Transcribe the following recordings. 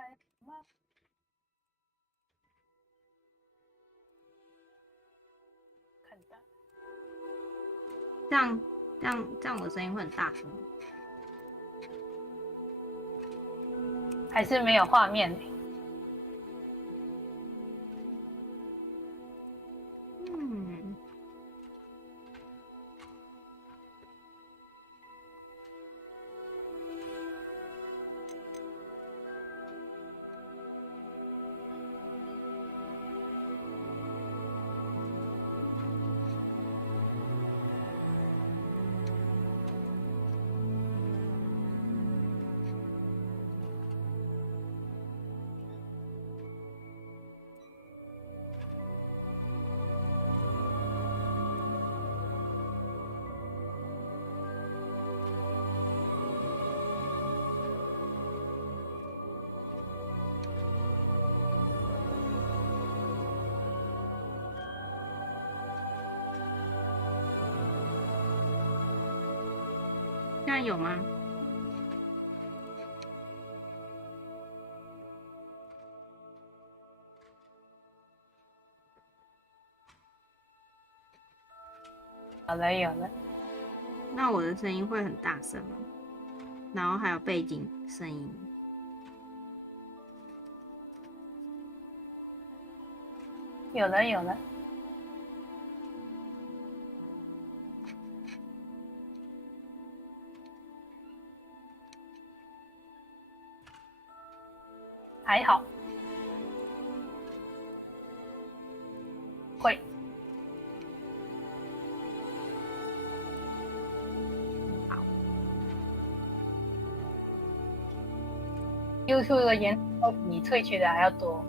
开吗？看到。这样我的声音会很大声。还是没有画面呢。嗯，现在有吗？有了有了。那我的声音会很大声吗？然后还有背景声音。有了有了。还好。会。好。YouTube 的延迟比萃取的还要多。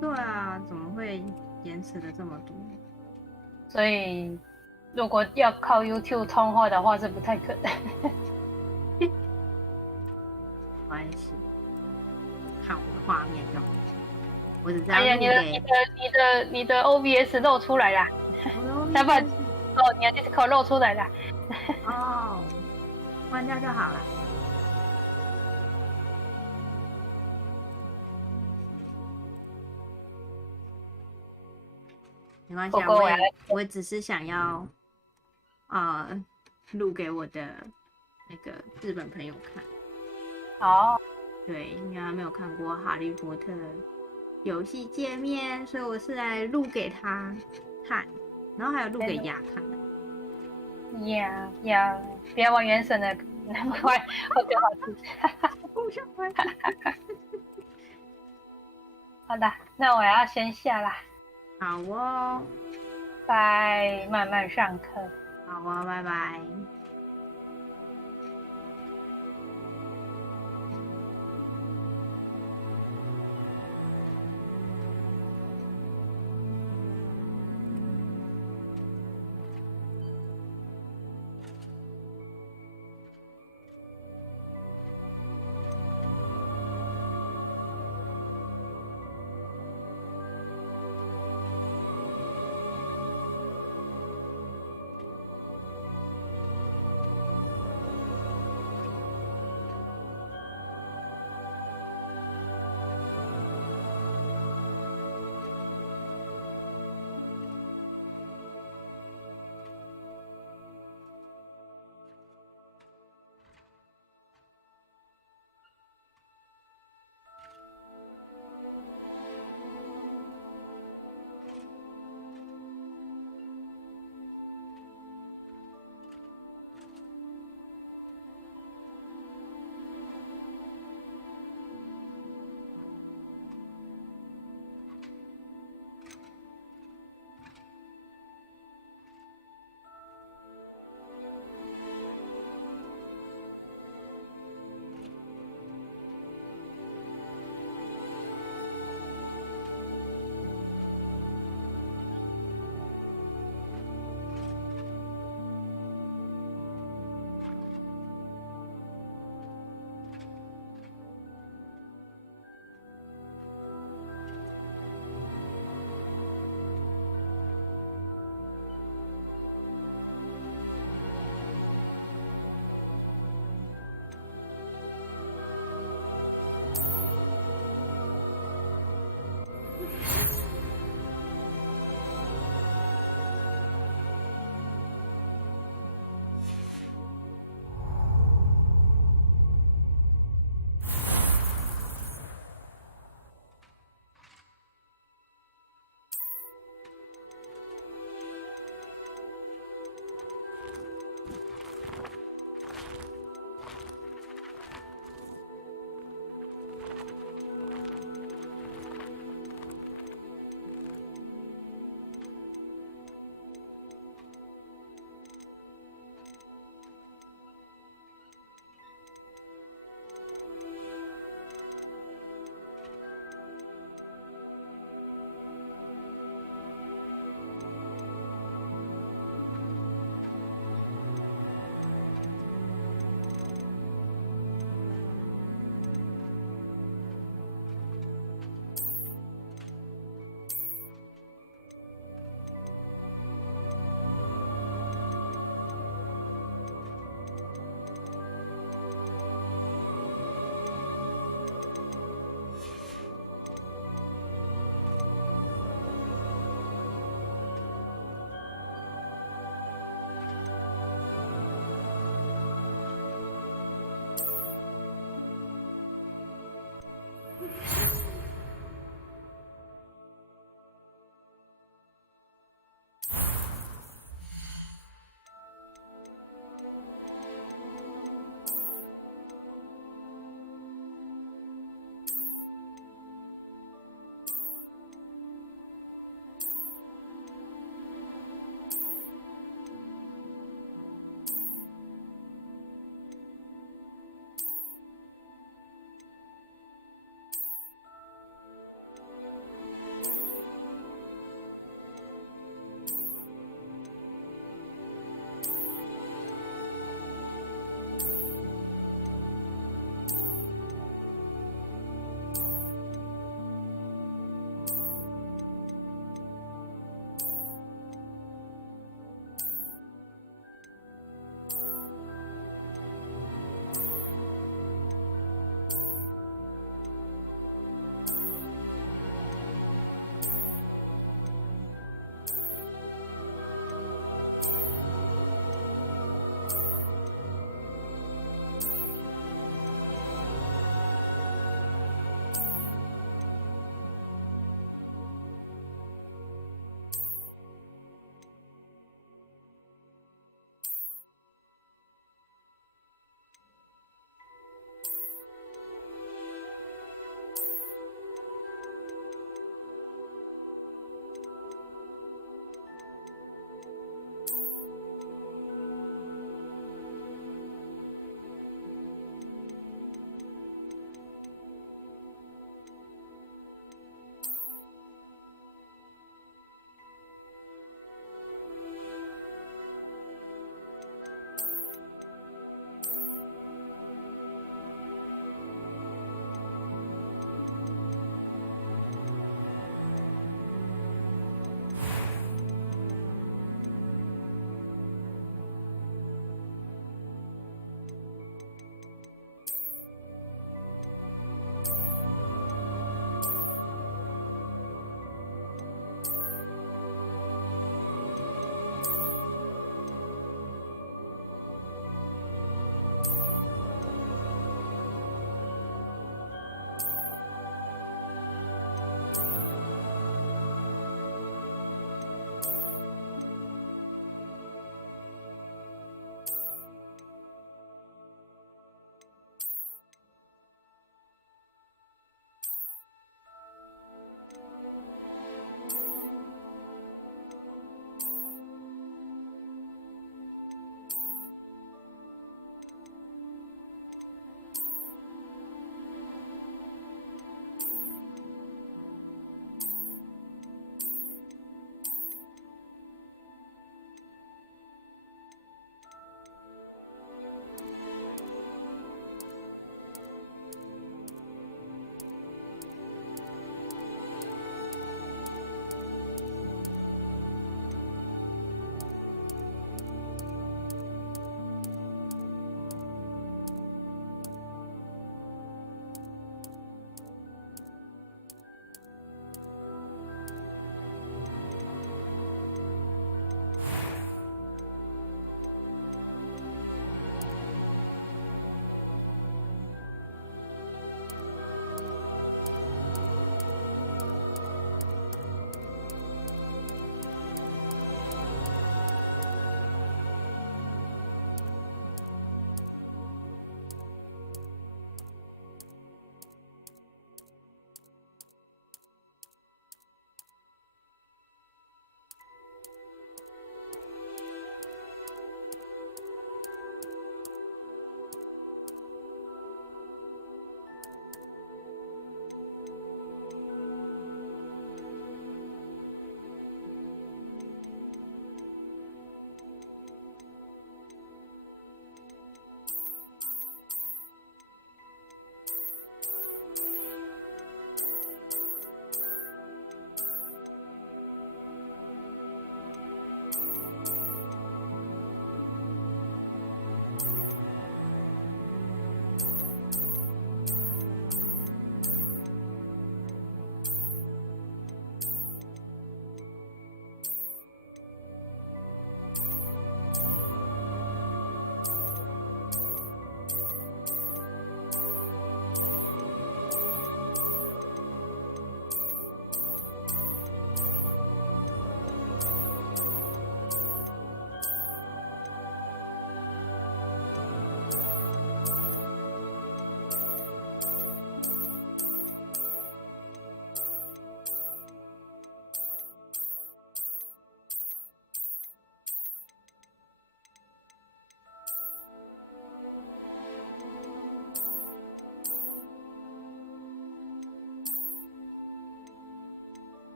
对啊，怎么会延迟的这么多？所以如果要靠 YouTube 通话的话是不太可能。没关系，看我的画面就好。我只是要哎呀，录给你的 OBS 露出来啦，要不然你的 Discord 露出来啦。哦，关掉就好了。没关系啊，我只是想要录给我的那个日本朋友看。哦。对，因为他没有看过《哈利波特》游戏界面，所以我是来录给他看，然后还有录给雅看。呀，不要玩原神的，会更好吃。不想玩。好的，那我要先下啦。好哦。拜，慢慢上课。好啊，拜拜。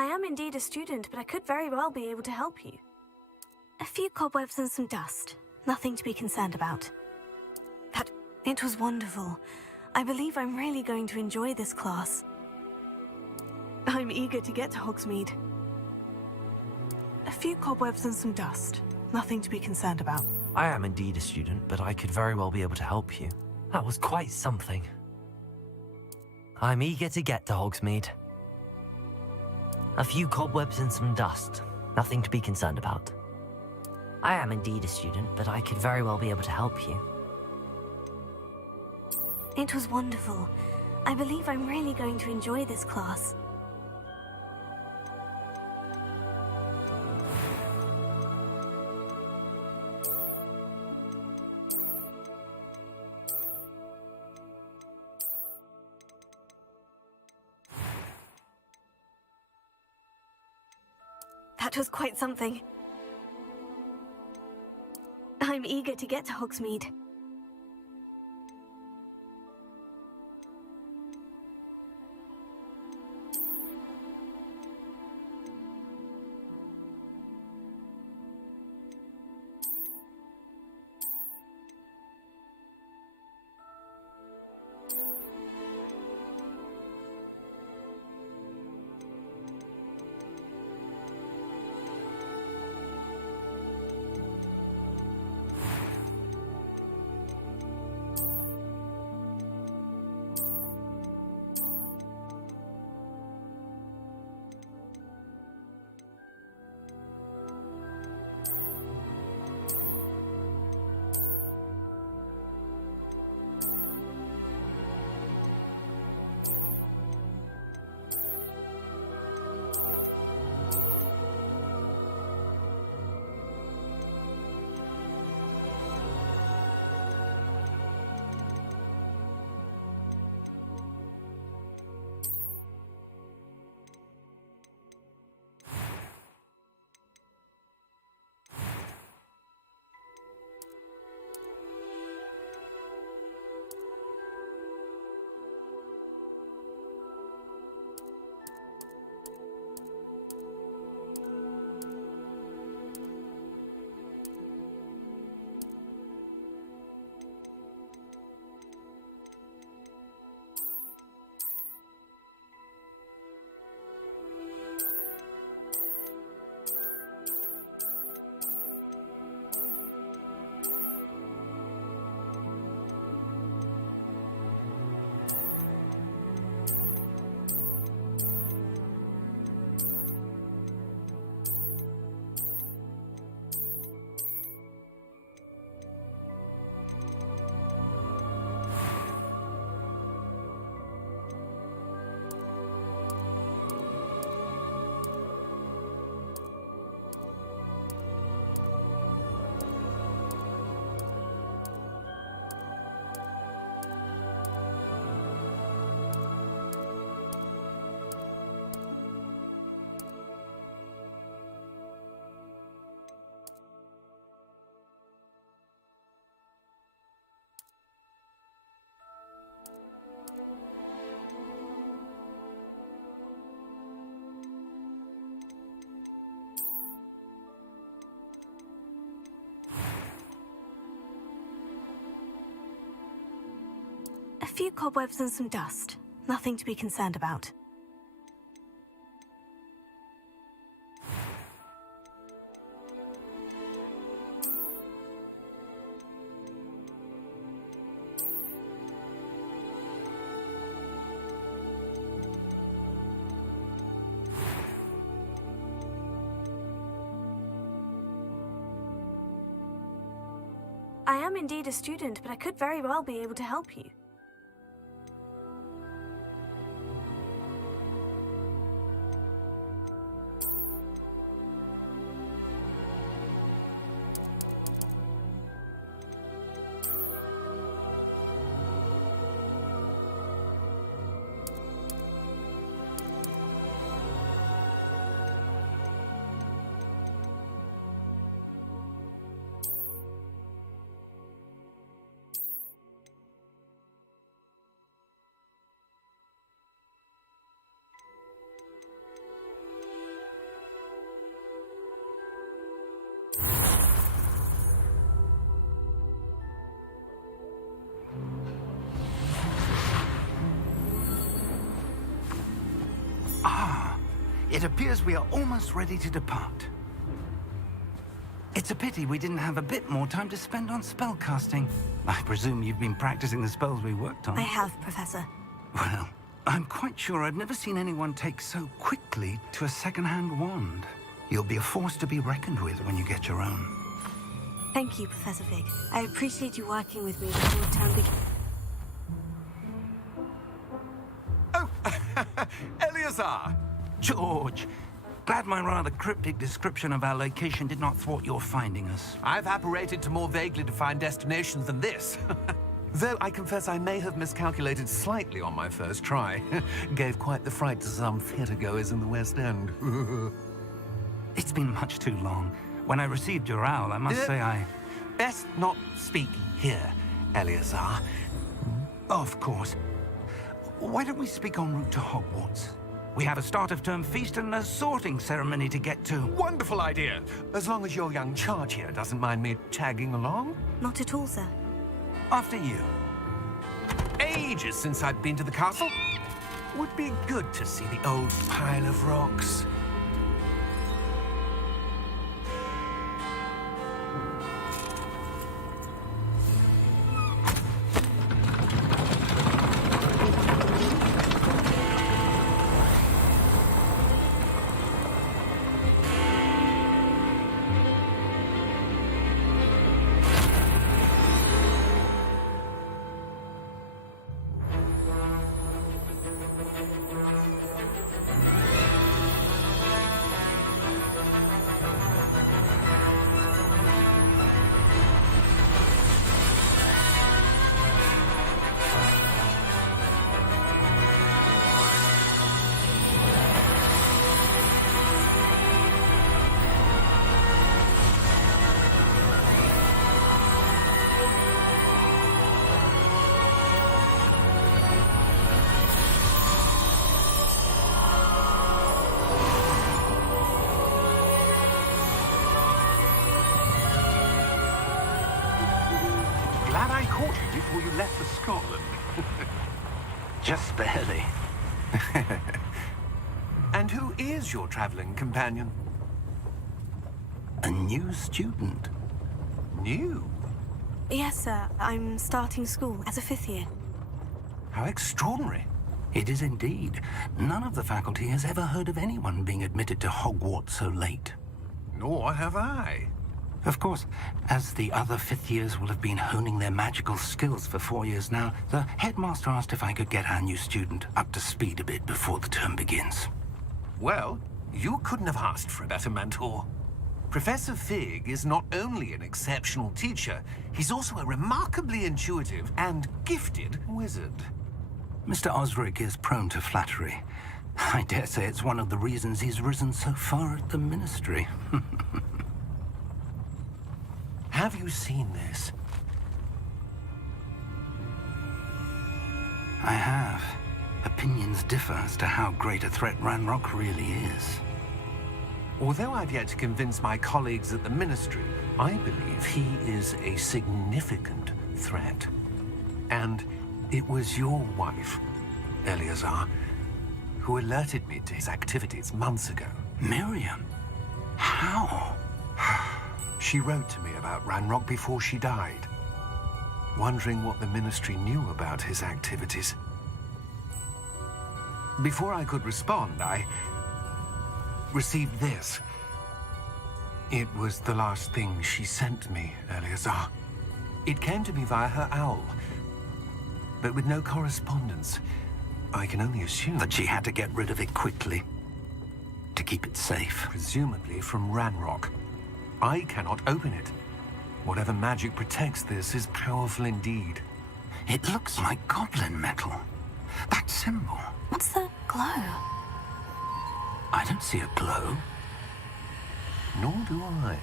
I am indeed a student, but I could very well be able to help you. A few cobwebs and some dust. Nothing to be concerned about. It was wonderful. I believe I'm really going to enjoy this class. I'm eager to get to Hogsmeade. A few cobwebs and some dust. Nothing to be concerned about. I am indeed a student, but I could very well be able to help you. That was quite something. I'm eager to get to Hogsmeade. A few cobwebs and some dust. Nothing to be concerned about. I am indeed a student, but I could very well be able to help you. It was wonderful. I believe I'm really going to enjoy this class. That was quite something. I'm eager to get to Hogsmeade. A few cobwebs and some dust. Nothing to be concerned about. I am indeed a student, but I could very well be able to help you. It appears we are almost ready to depart. It's a pity we didn't have a bit more time to spend on spellcasting. I presume you've been practicing the spells we worked on. I have, Professor. Well, I'm quite sure I've never seen anyone take so quickly to a second-hand wand. You'll be a force to be reckoned with when you get your own. Thank you, Professor Fig. I appreciate you working with me before term begins. Oh, Eleazar! George, glad my rather cryptic description of our location did not thwart your finding us. I've apparated to more vaguely defined destinations than this. Though I confess I may have miscalculated slightly on my first try. Gave quite the fright to some theatre-goers in the West End. It's been much too long. When I received your owl, I must say I... Best not speak here, Eleazar. Of course. Why don't we speak en route to Hogwarts? We have a start-of-term feast and a sorting ceremony to get to. Wonderful idea! As long as your young charge here doesn't mind me tagging along. Not at all, sir. After you. Ages since I've been to the castle. Would be good to see the old pile of rocks. Glad I caught you before you left for Scotland. Just barely. And who is your traveling companion? A new student. New? Yes, sir. I'm starting school as a 5th year. How extraordinary. It is indeed. None of the faculty has ever heard of anyone being admitted to Hogwarts so late. Nor have I. Of course, as the other 5th years will have been honing their magical skills for 4 years now, the headmaster asked if I could get our new student up to speed a bit before the term begins. Well, you couldn't have asked for a better mentor. Professor Fig is not only an exceptional teacher, he's also a remarkably intuitive and gifted wizard. Mr. Osric is prone to flattery. I dare say it's one of the reasons he's risen so far at the ministry. Have you seen this? I have. Opinions differ as to how great a threat Ranrock really is. Although I've yet to convince my colleagues at the Ministry, I believe he is a significant threat. And it was your wife, Eleazar, who alerted me to his activities months ago. Miriam? How? She wrote to me about Ranrock before she died, wondering what the Ministry knew about his activities. Before I could respond, I received this. It was the last thing she sent me, Eleazar. It came to me via her owl, but with no correspondence. I can only assume That she had to get rid of it quickly, to keep it safe. presumably from Ranrock. I cannot open it. Whatever magic protects this is powerful indeed. It looks like goblin metal. That symbol. What's that glow? I don't see a glow. Nor do I.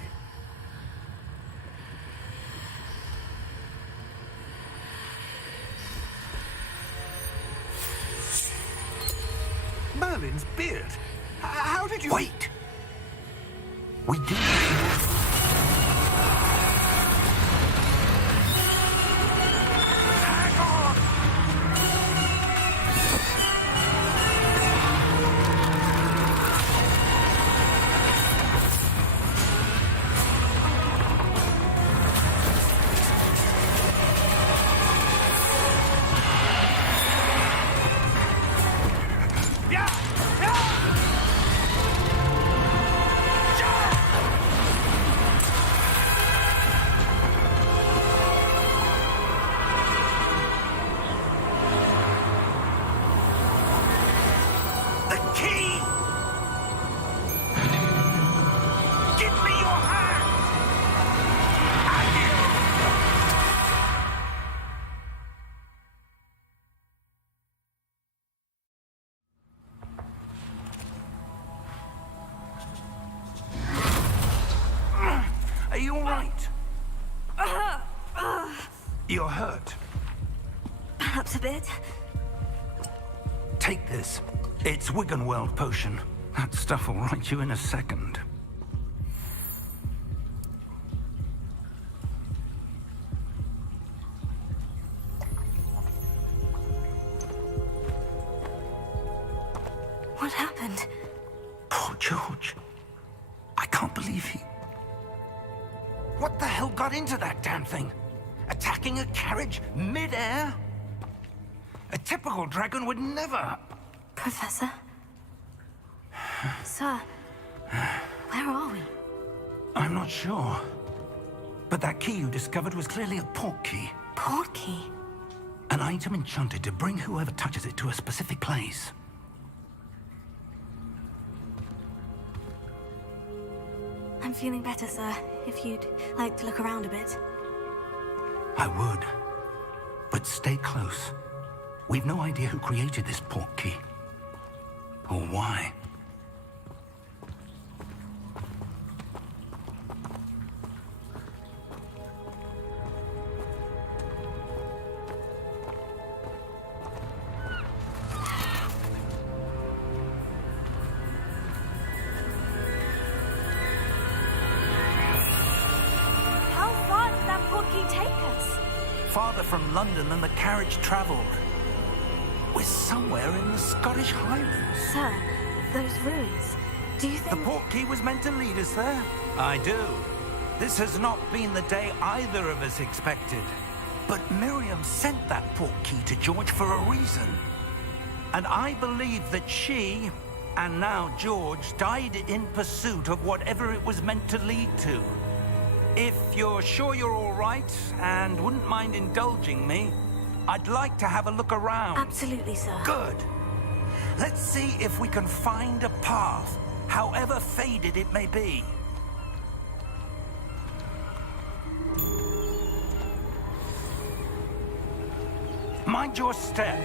Merlin's beard. How did you... Wait! We do. Hang on! Are you all right? You're hurt. Perhaps a bit. Take this. It's Wiggenweld potion. That stuff will right you in a second. What happened? Poor George. I can't believe he... What the hell got into that damn thing? Attacking a carriage mid-air? A typical dragon would never... Professor? Sir, where are we? I'm not sure. But that key you discovered was clearly a port key. Port key? An item enchanted to bring whoever touches it to a specific place. I'm feeling better, sir. If you'd like to look around a bit. I would. But stay close. We've no idea who created this port key. Or why. How far did that port key take us? Farther from London than the carriage travelled. We're somewhere in the Scottish Highlands. Sir, those ruins. Do you The think... port key was meant to lead us there? I do. This has not been the day either of us expected. But Miriam sent that port key to George for a reason. And I believe that she, and now George, died in pursuit of whatever it was meant to lead to. If you're sure you're all right, and wouldn't mind indulging me, I'd like to have a look around. Absolutely, sir. Good. Let's see if we can find a path, however faded it may be. Mind your step.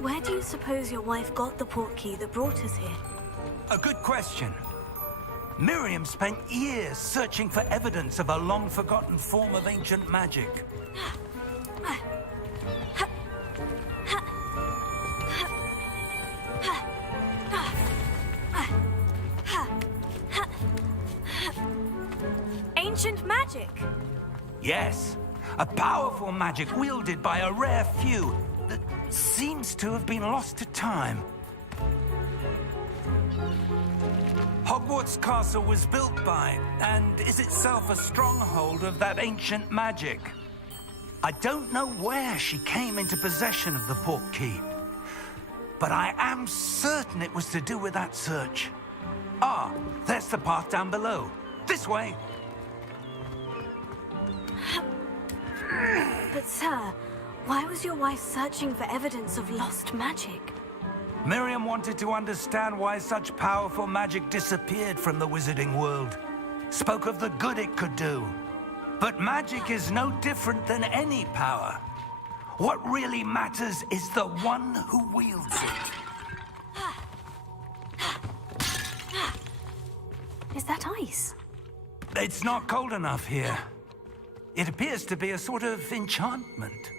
Where do you suppose your wife got the port key that brought us here? A good question. Miriam spent years searching for evidence of a long-forgotten form of ancient magic. Ancient magic! Yes, a powerful magic wielded by a rare few that seems to have been lost to time. Hogwarts Castle was built by, and is itself a stronghold of that ancient magic. I don't know where she came into possession of the port key, but I am certain it was to do with that search. Ah, there's the path down below. This way. But sir, why was your wife searching for evidence of lost magic? Miriam wanted to understand why such powerful magic disappeared from the wizarding world. Spoke of the good it could do. But magic is no different than any power. What really matters is the one who wields it. Is that ice? It's not cold enough here. It appears to be a sort of enchantment.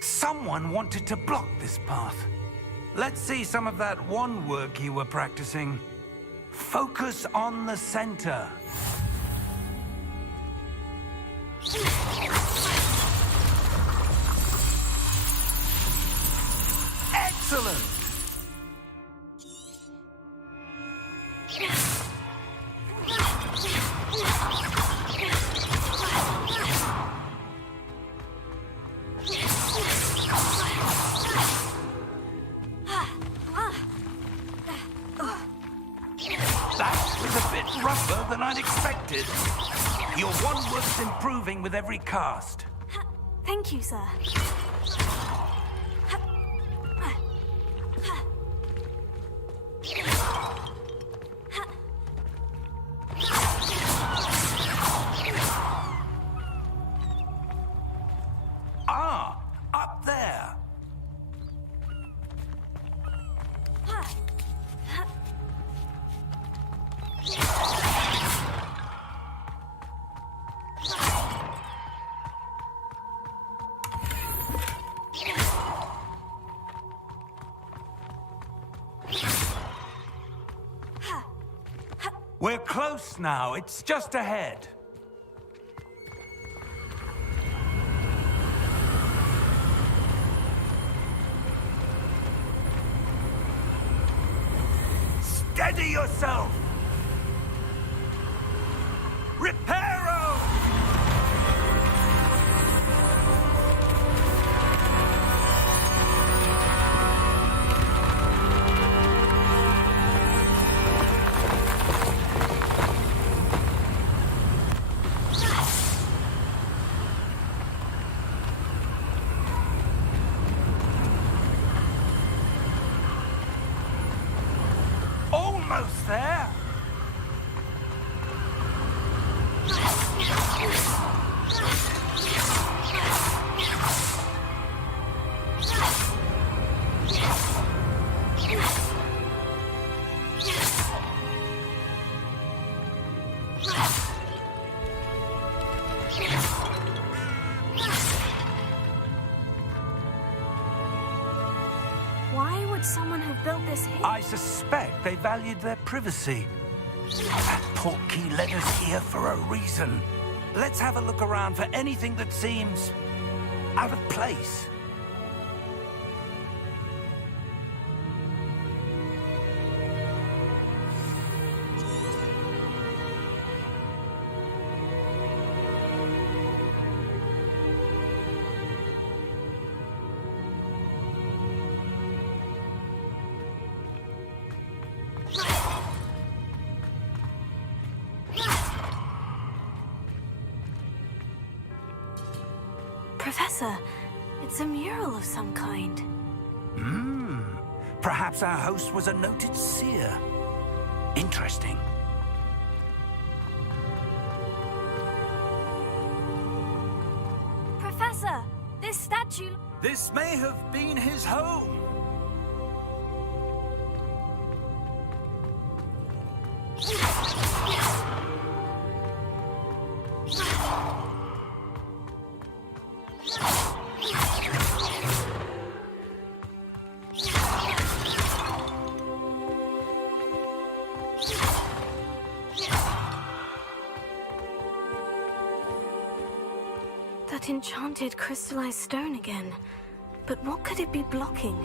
Someone wanted to block this path. Let's see some of that wand work you were practicing. Focus on the center. Excellent! That was a bit rougher than I'd expected. Your wand work's improving with every cast. Thank you, sir. Ah, up there. We're close now. It's just ahead. Steady yourself! Reparo! Almost there! Why would someone have built this here? I suspect they valued their privacy. That portkey led us here for a reason. Let's have a look around for anything that seems out of place. Professor, it's a mural of some kind. Perhaps our host was a noted seer. Interesting. Professor, this statue... This may have been his home. That enchanted crystallized stone again. But what could it be blocking?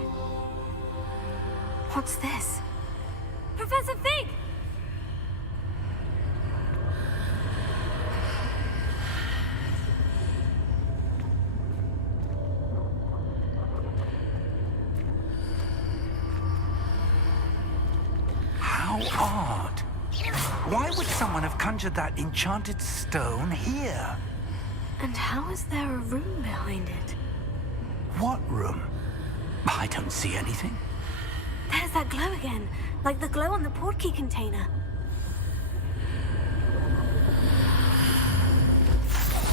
What's this? Professor Fig! How odd. Why would someone have conjured that enchanted stone here? And how is there a room behind it? What room? I don't see anything. There's that glow again, like the glow on the portkey container.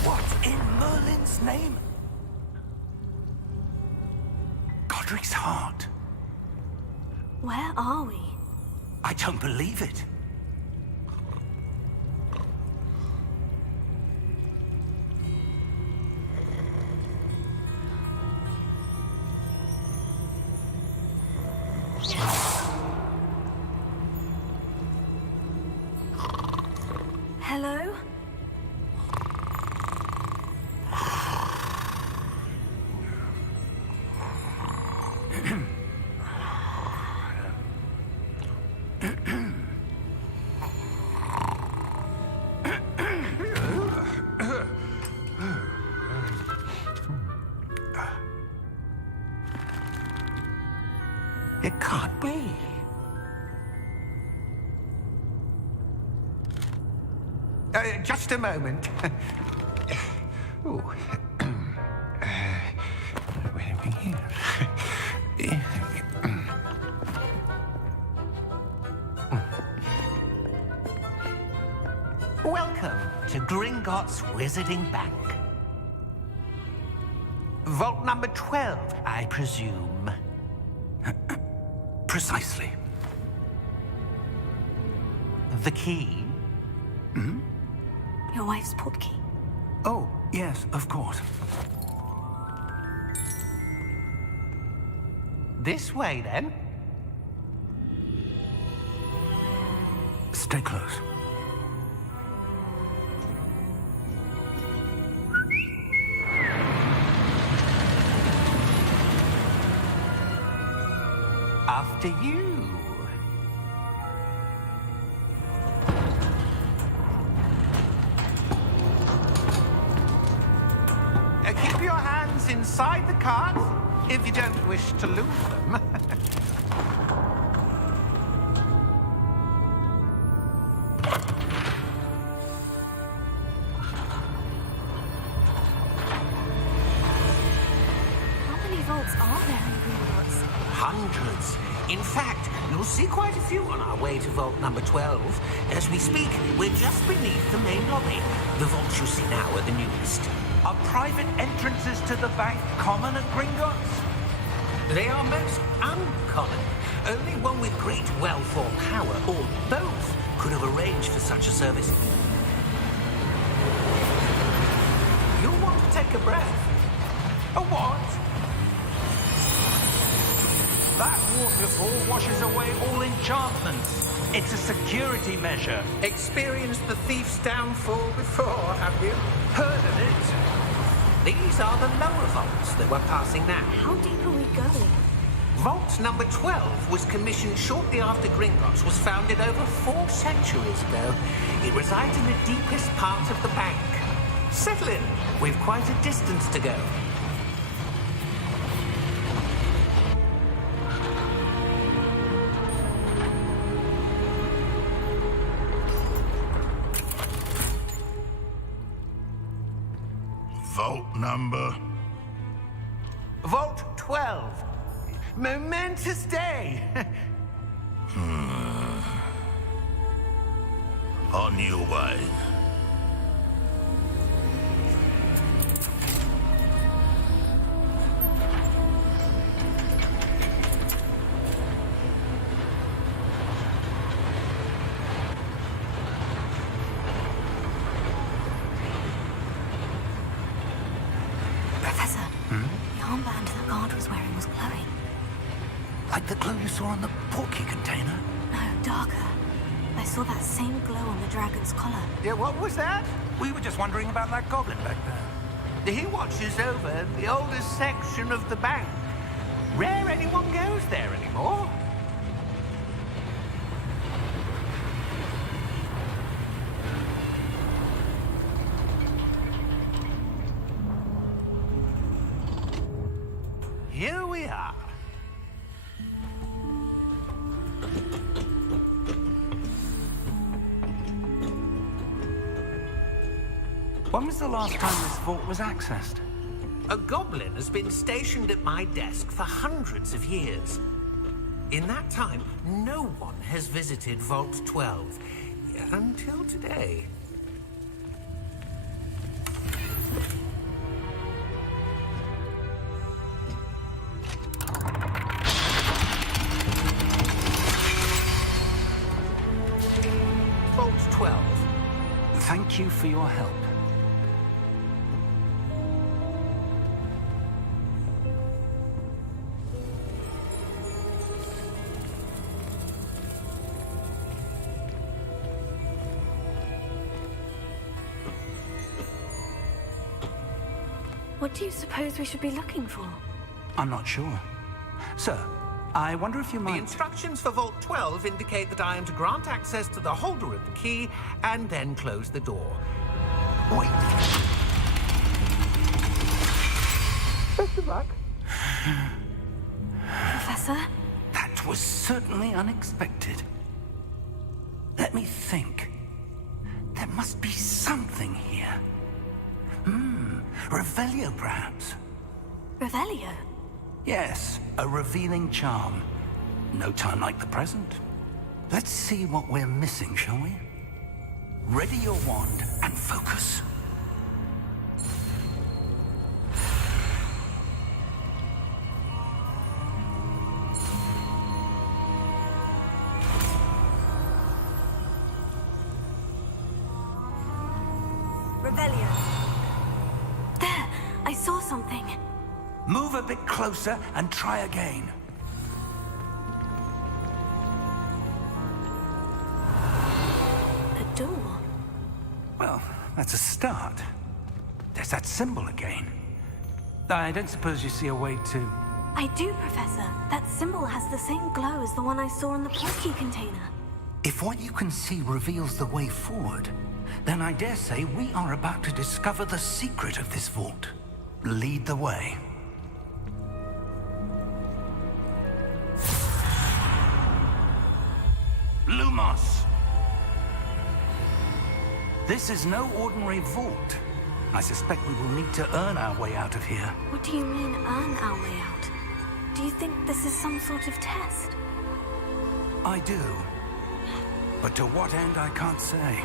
What in Merlin's name? Godric's heart. Where are we? I don't believe it. Hello? It can't be. Just a moment. Oh. Where are we here? Welcome to Gringotts Wizarding Bank. Vault number 12, I presume. Precisely. The key? Your wife's portkey. Oh, yes, of course. This way, then. Stay close. after you. Keep your hands inside the cart if you don't wish to lose them. Vaults are there in Gringotts? Hundreds. In fact, you'll see quite a few on our way to vault number 12. As we speak, we're just beneath the main lobby. The vaults you see now are the newest. Are private entrances to the bank common at Gringotts? They are most uncommon. Only one with great wealth or power, or both, could have arranged for such a service. You'll want to take a breath. A what? That waterfall washes away all enchantments. It's a security measure. Experienced the thief's downfall before, have you? Heard of it? These are the lower vaults that we're passing now. How deep are we going? Vault number 12 was commissioned shortly after Gringotts was founded over 4 centuries ago. It resides in the deepest part of the bank. Settle in. We've quite a distance to go. Vault number? Vault 12. Momentous day. On your way. Professor, the armband the guard was wearing was glowing. Like the glow you saw on the portkey container? No, darker. I saw that same glow on the dragon's collar. Yeah, what was that? We were just wondering about that goblin back there. He watches over the oldest section of the bank. Rare anyone goes there anymore. Here we are. When was the last time this vault was accessed? A goblin has been stationed at my desk for hundreds of years. In that time, no one has visited Vault 12. Until today. Vault 12. Thank you for your help. What do you suppose we should be looking for? I'm not sure. Sir, I wonder if you The might... instructions for Vault 12 indicate that I am to grant access to the holder of the key and then close the door. Wait. Best of luck. Professor? That was certainly unexpected. Let me think. There must be something here. Revelio, perhaps? Revelio? Yes, a revealing charm. No time like the present. Let's see what we're missing, shall we? Ready your wand and focus. Revelio. There! I saw something. Move a bit closer and try again. A door. Well, that's a start. There's that symbol again. I don't suppose you see a way to... I do, Professor. That symbol has the same glow as the one I saw in the portkey container. If what you can see reveals the way forward, then I dare say we are about to discover the secret of this vault. Lead the way. Lumos! This is no ordinary vault. I suspect we will need to earn our way out of here. What do you mean, earn our way out? Do you think this is some sort of test? I do. But to what end, I can't say.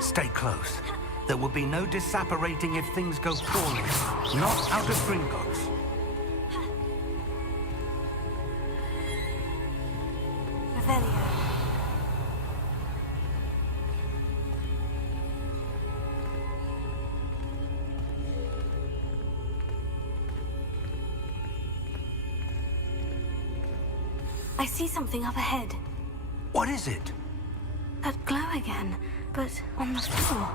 Stay close. There will be no disapparating if things go poorly. Not out of Gringotts. Revelio. I see something up ahead. What is it? That glow again, but on the floor.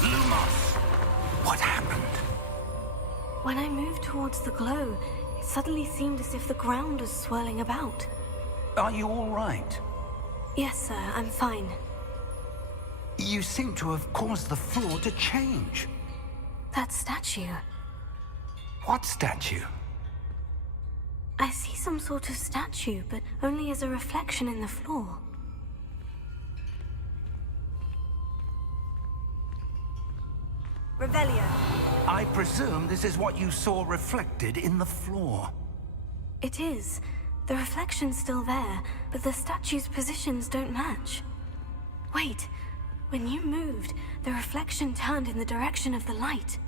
Lumos! What happened? When I moved towards the glow, it suddenly seemed as if the ground was swirling about. Are you all right? Yes, sir, I'm fine. You seem to have caused the floor to change. That statue. What statue? I see some sort of statue, but only as a reflection in the floor. Revelio. I presume this is what you saw reflected in the floor. It is. The reflection's still there, but the statue's positions don't match. Wait, when you moved, the reflection turned in the direction of the light.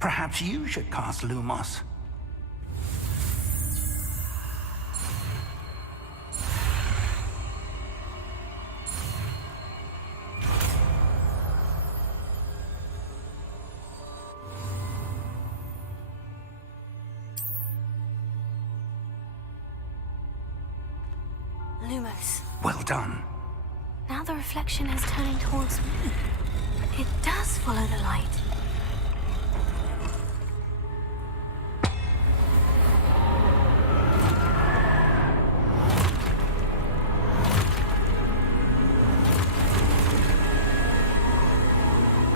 Perhaps you should cast Lumos. Lumos. Well done. Now the reflection is turning towards me. It does follow the light.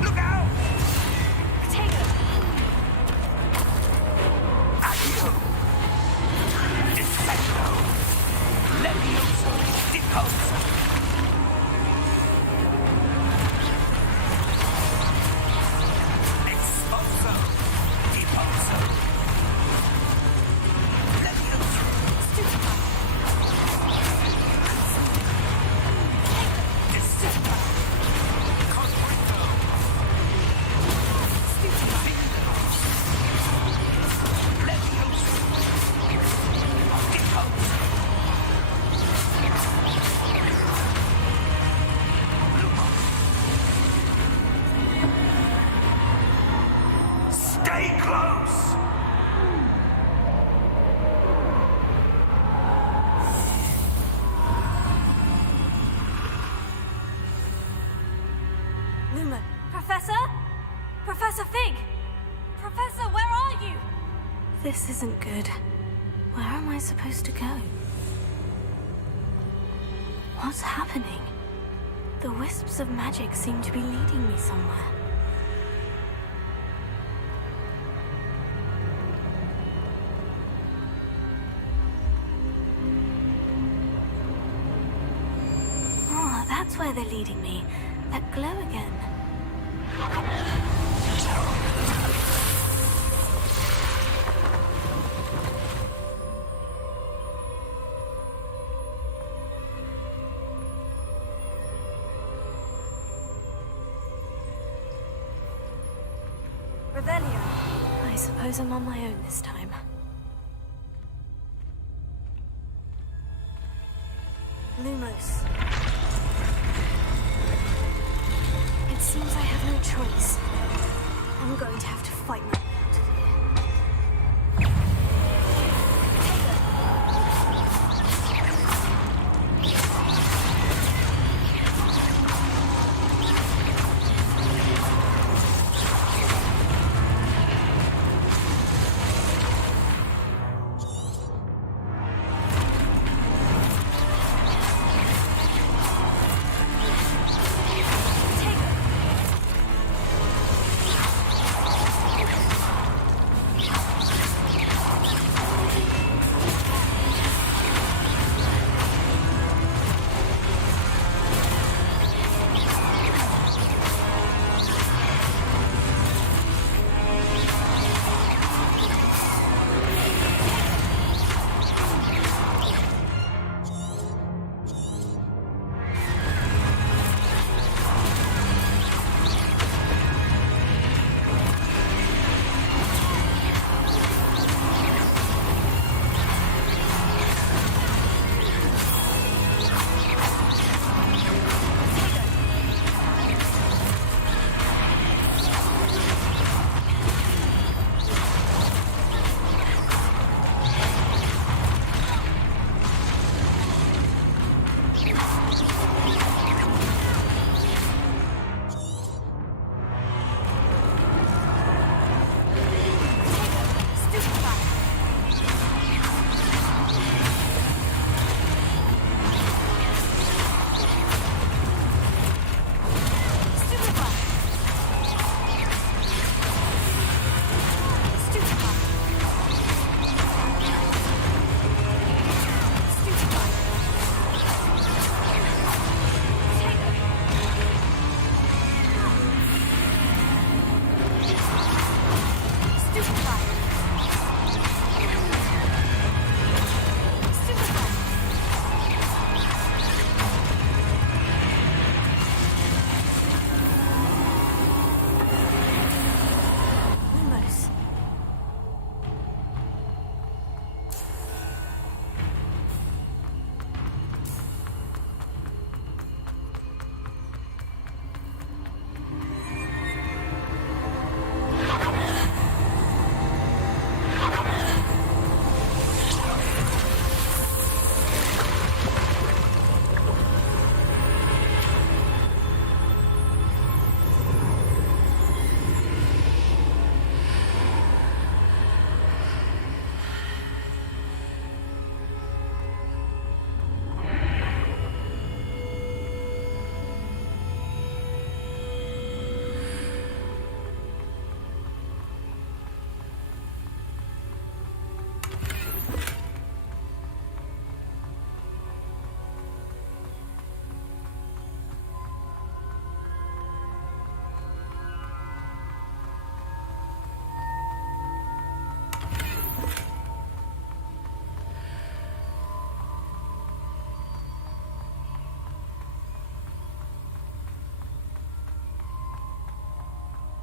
Look out! Potato! Accio! Defendo! Levioso! Deposo! Exposo! Deposo! Levioso! Descendo! Confringo! Levioso! Deposo! Stay close! Luma. Professor? Professor Fig! Professor, where are you? This isn't good. Where am I supposed to go? What's happening? The wisps of magic seem to be leading me somewhere. Oh, that's where they're leading me. That glow again. Revelio. I suppose I'm on my own this time. Lumos. It seems I have no choice. I'm going to have to fight my way out of here.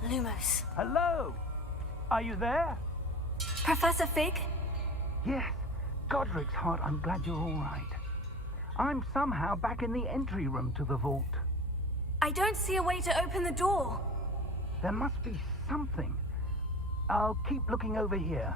Lumos. Hello? Are you there? Professor Fig? Yes. Godric's heart, I'm glad you're all right. I'm somehow back in the entry room to the vault. I don't see a way to open the door. There must be something. I'll keep looking over here.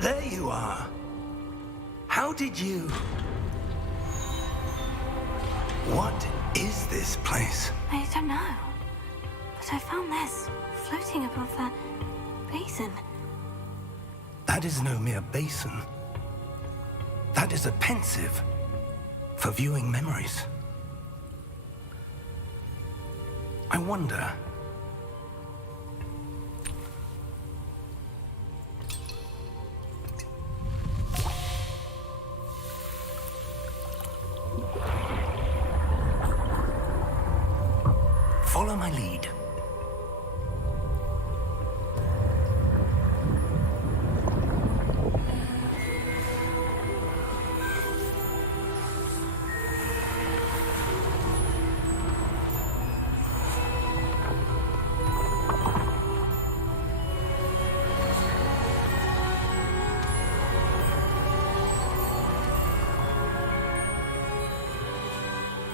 There you are. How did you... What is this place? I don't know. But I found this floating above that basin. That is no mere basin. That is a pensive for viewing memories. I wonder... Follow my lead.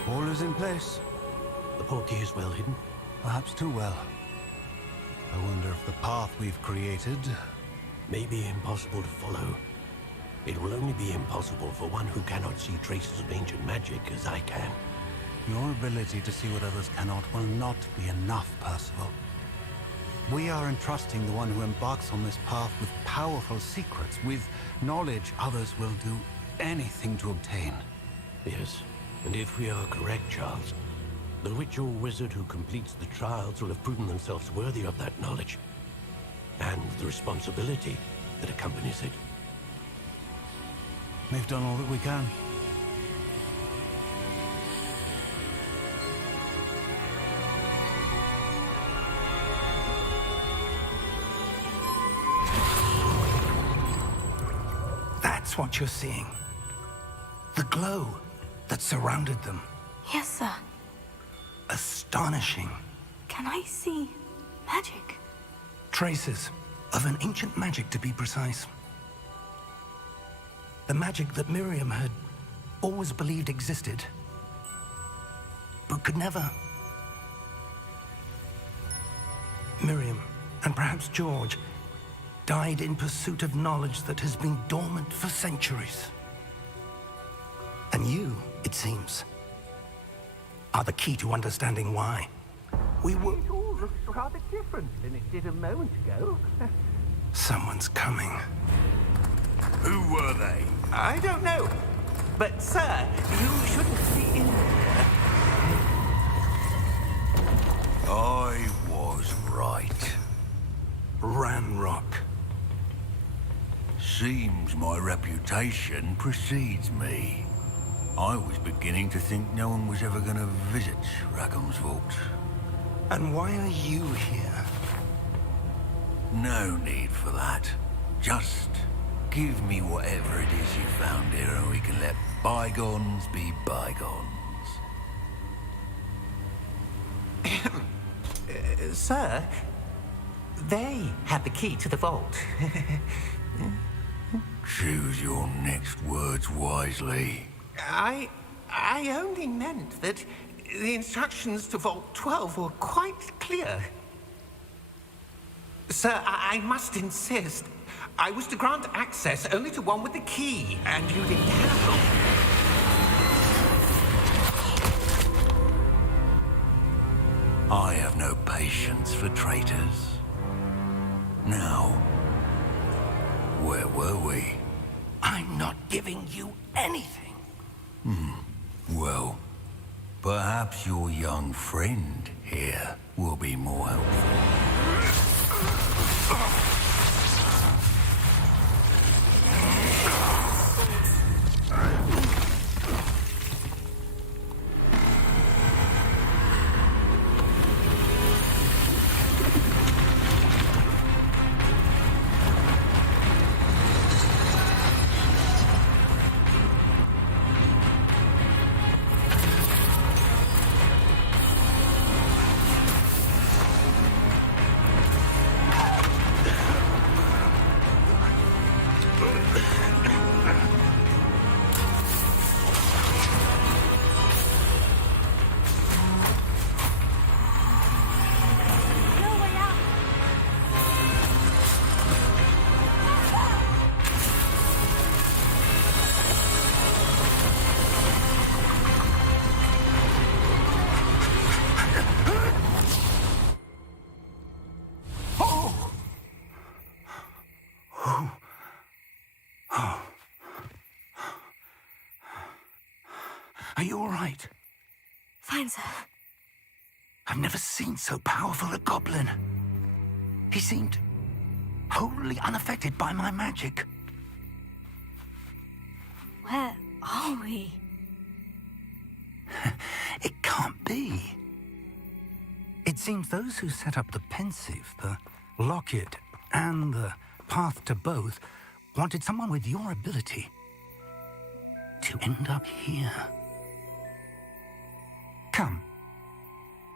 All is in place. The portkey is well hidden. Perhaps too well. I wonder if the path we've created... May be impossible to follow. It will only be impossible for one who cannot see traces of ancient magic as I can. Your ability to see what others cannot will not be enough, Percival. We are entrusting the one who embarks on this path with powerful secrets, with knowledge others will do anything to obtain. Yes, and if we are correct, Charles, the ritual wizard who completes the trials will have proven themselves worthy of that knowledge, and the responsibility that accompanies it. We've done all that we can. That's what you're seeing. The glow that surrounded them. Yes, sir. Astonishing. Can I see magic? Traces of an ancient magic, to be precise. The magic that Miriam had always believed existed, but could never. Miriam, and perhaps George, died in pursuit of knowledge that has been dormant for centuries. And you, it seems, are the key to understanding why. It all looks rather different than it did a moment ago. Someone's coming. Who were they? I don't know. But, sir, you shouldn't be in there. I was right. Ranrock. Seems my reputation precedes me. I was beginning to think no one was ever going to visit Rackham's vault. And why are you here? No need for that. Just give me whatever it is you found here and we can let bygones be bygones. Sir, they had the key to the vault. Choose your next words wisely. I only meant that the instructions to Vault 12 were quite clear. Sir, I must insist. I was to grant access only to one with the key, and you didn't have I have no patience for traitors. Now, where were we? I'm not giving you anything. Well, Perhaps your young friend here will be more helpful. Are you all right? Fine, sir. I've never seen so powerful a goblin. He seemed wholly unaffected by my magic. Where are we? It can't be. It seems those who set up the pensive, the locket, and the path to both wanted someone with your ability to end up here. Come.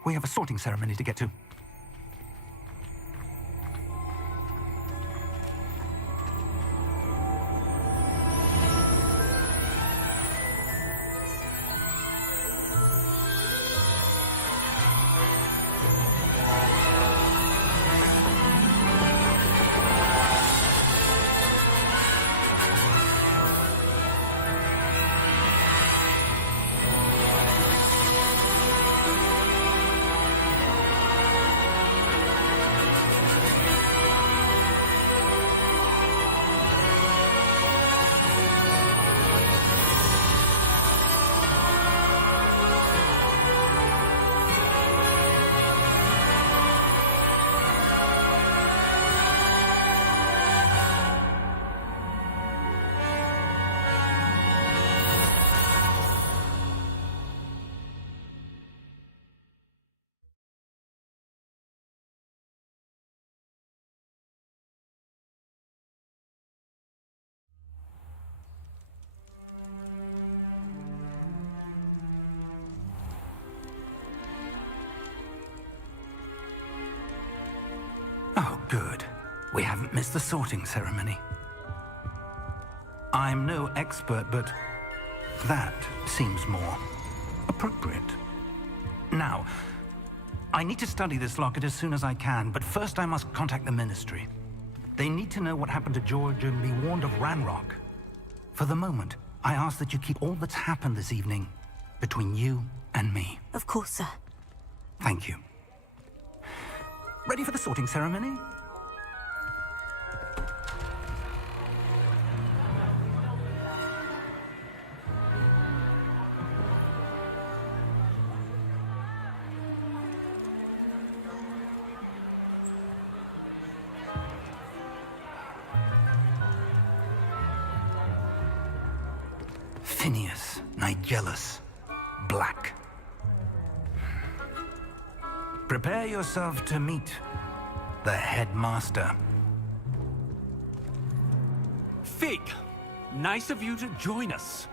We have a sorting ceremony to get to. Oh, good. We haven't missed the sorting ceremony. I'm no expert, but that seems more appropriate. Now, I need to study this locket as soon as I can, but first I must contact the Ministry. They need to know what happened to George and be warned of Ranrock. For the moment, I ask that you keep all that's happened this evening between you and me. Of course, sir. Thank you. Ready for the sorting ceremony? Phineas, Nigellus, Black. Prepare yourself to meet the headmaster. Fig, nice of you to join us.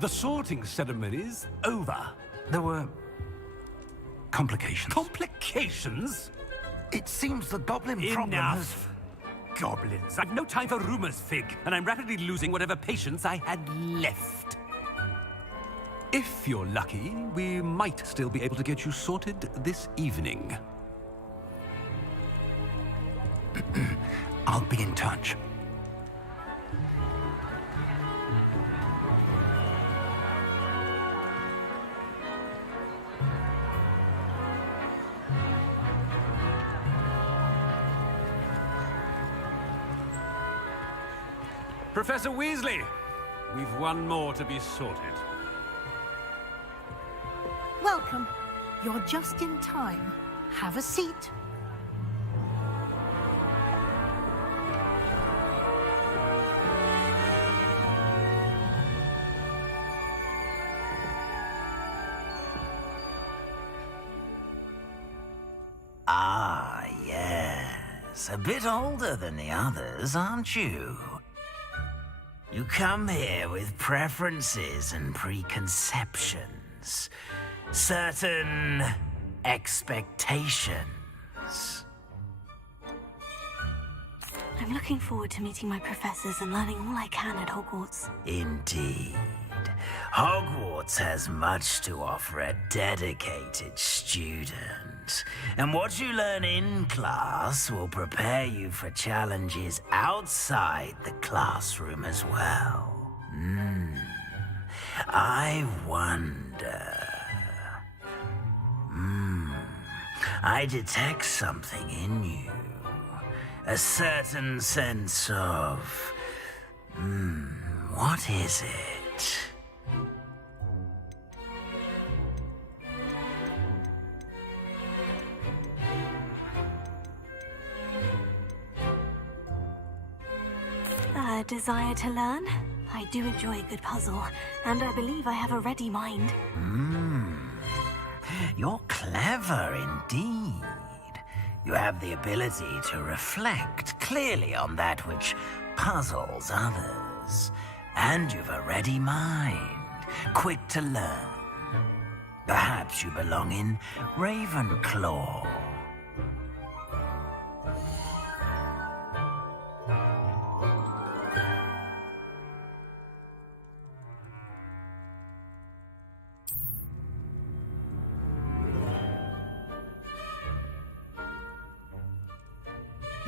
The sorting ceremony's over. There were complications. Complications? It seems the goblin problem has... Enough. Goblins. I've no time for rumors, Fig, and I'm rapidly losing whatever patience I had left. If you're lucky, we might still be able to get you sorted this evening. I'll be in touch. Professor Weasley, we've one more to be sorted. welcome. You're just in time. Have a seat. Ah, yes. A bit older than the others, aren't you? You come here with preferences and preconceptions. Certain expectations. I'm looking forward to meeting my professors and learning all I can at Hogwarts. Indeed. Hogwarts has much to offer a dedicated student. And what you learn in class will prepare you for challenges outside the classroom as well. I wonder... I detect something in you. A certain sense of... what is it? A desire to learn? I do enjoy a good puzzle, and I believe I have a ready mind. You're clever indeed. You have the ability to reflect clearly on that which puzzles others. And you've a ready mind, quick to learn. Perhaps you belong in Ravenclaw.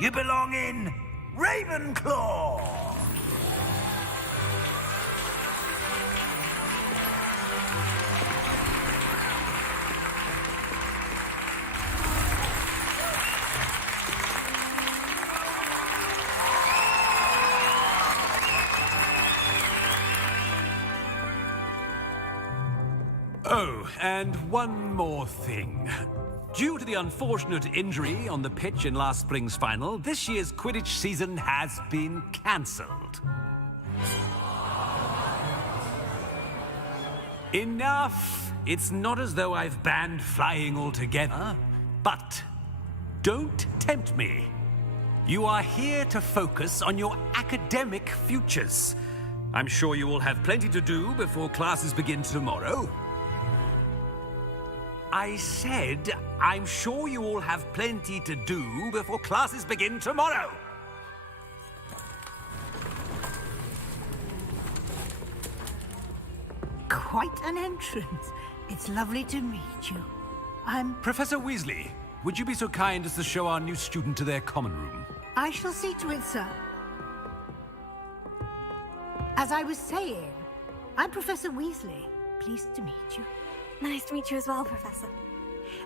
You belong in Ravenclaw! Oh, and one more thing. Due to the unfortunate injury on the pitch in last spring's final, this year's Quidditch season has been cancelled. Enough! It's not as though I've banned flying altogether, but don't tempt me. You are here to focus on your academic futures. I'm sure you will have plenty to do before classes begin tomorrow. I said, I'm sure you all have plenty to do before classes begin tomorrow. Quite an entrance. It's lovely to meet you. I'm... Professor Weasley, would you be so kind as to show our new student to their common room? I shall see to it, sir. As I was saying, I'm Professor Weasley. Pleased to meet you. Nice to meet you as well, Professor.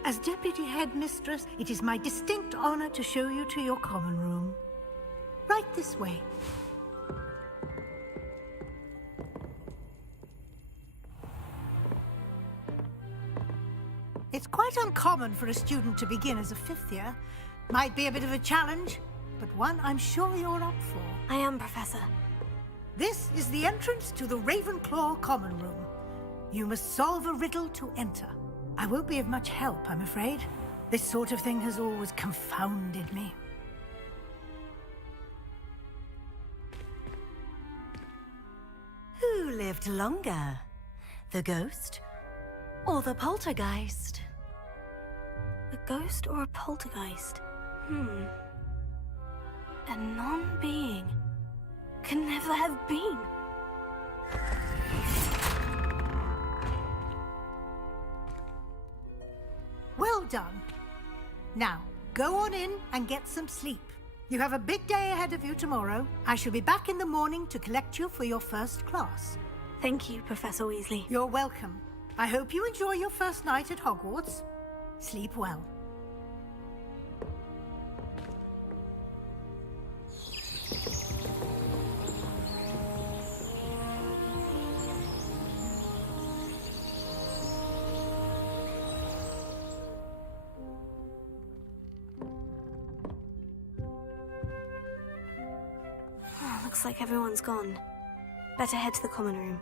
As Deputy Headmistress, it is my distinct honor to show you to your common room. Right this way. It's quite uncommon for a student to begin as a fifth year. Might be a bit of a challenge, but one I'm sure you're up for. I am, Professor. This is the entrance to the Ravenclaw common room. You must solve a riddle to enter. I won't be of much help, I'm afraid. This sort of thing has always confounded me. Who lived longer? The ghost or the poltergeist? A ghost or a poltergeist? A non-being can never have been. Well done. Now, go on in and get some sleep. You have a big day ahead of you tomorrow. I shall be back in the morning to collect you for your first class. Thank you, Professor Weasley. You're welcome. I hope you enjoy your first night at Hogwarts. Sleep well. Looks like everyone's gone. Better head to the common room.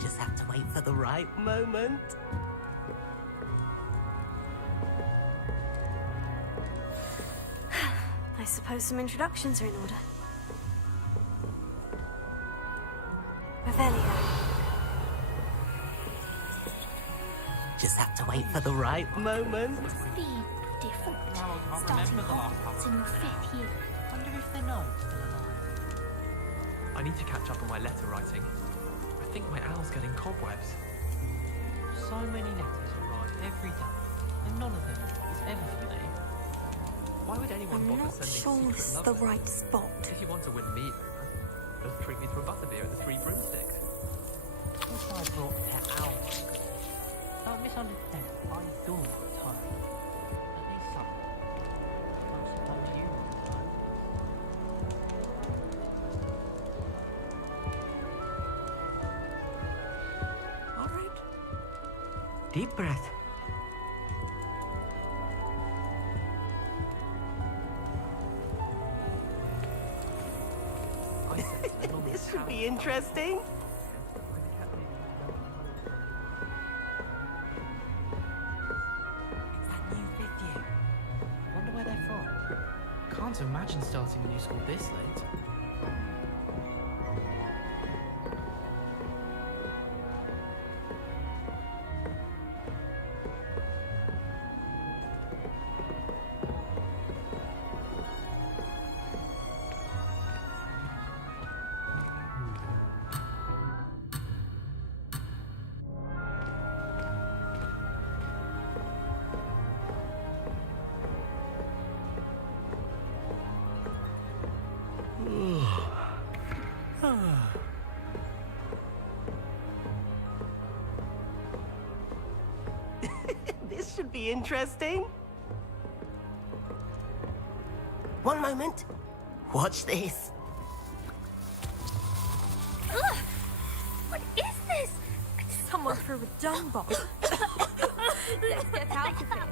Just have to wait for the right moment. I suppose some introductions are in order. Revelio. Just have to wait for the right moment. Be different. Starting Hogwarts in your 5th year. Wonder if they know it's still alive. I need to catch up on my letter writing. I think my owl's getting cobwebs. So many letters arrive every day, and none of them is ever for me. Why would anyone I'm bother not sending sure secret this is love the letters? right spot. If you want to win me over, just treat me to a butterbeer and the 3 broomsticks. That's why I brought pet owl. Don't misunderstand. I adore the time. At least some. I suppose you would know. All right. Deep breath. This should be interesting. Wonder where they're from. Can't imagine starting a new school this late. This should be interesting. One moment. Watch this. Ugh! What is this? Someone threw a dung bomb. Let's get out of here.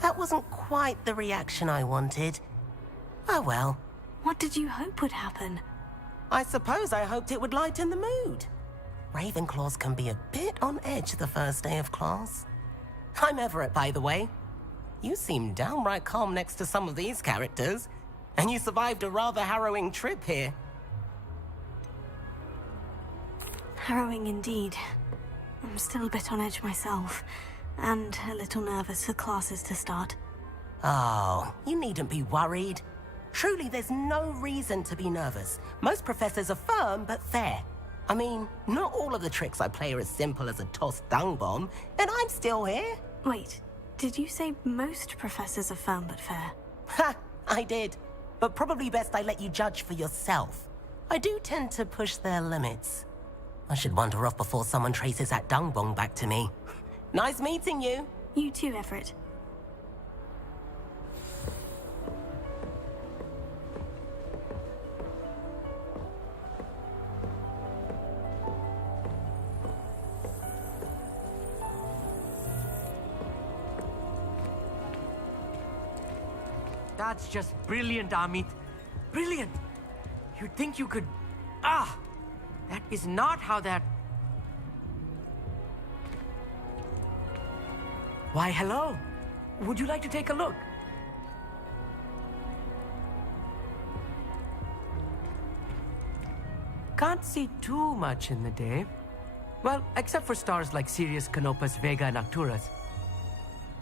That wasn't quite the reaction I wanted. Oh well. What did you hope would happen? I suppose I hoped it would lighten the mood. Ravenclaws can be a bit on edge the first day of class. I'm Everett, by the way. You seem downright calm next to some of these characters, and you survived a rather harrowing trip here. Harrowing indeed. I'm still a bit on edge myself, and a little nervous for classes to start. Oh, you needn't be worried. Truly, there's no reason to be nervous. Most professors are firm but fair. I mean, not all of the tricks I play are as simple as a tossed dung bomb, and I'm still here. Wait, did you say most professors are firm but fair? Ha! I did. But probably best I let you judge for yourself. I do tend to push their limits. I should wander off before someone traces that dung bomb back to me. Nice meeting you. You too, Everett. That's just brilliant, Amit. Brilliant! You'd think you could... Ah! That is not how that... Why, hello. Would you like to take a look? Can't see too much in the day. Well, except for stars like Sirius, Canopus, Vega, and Arcturus.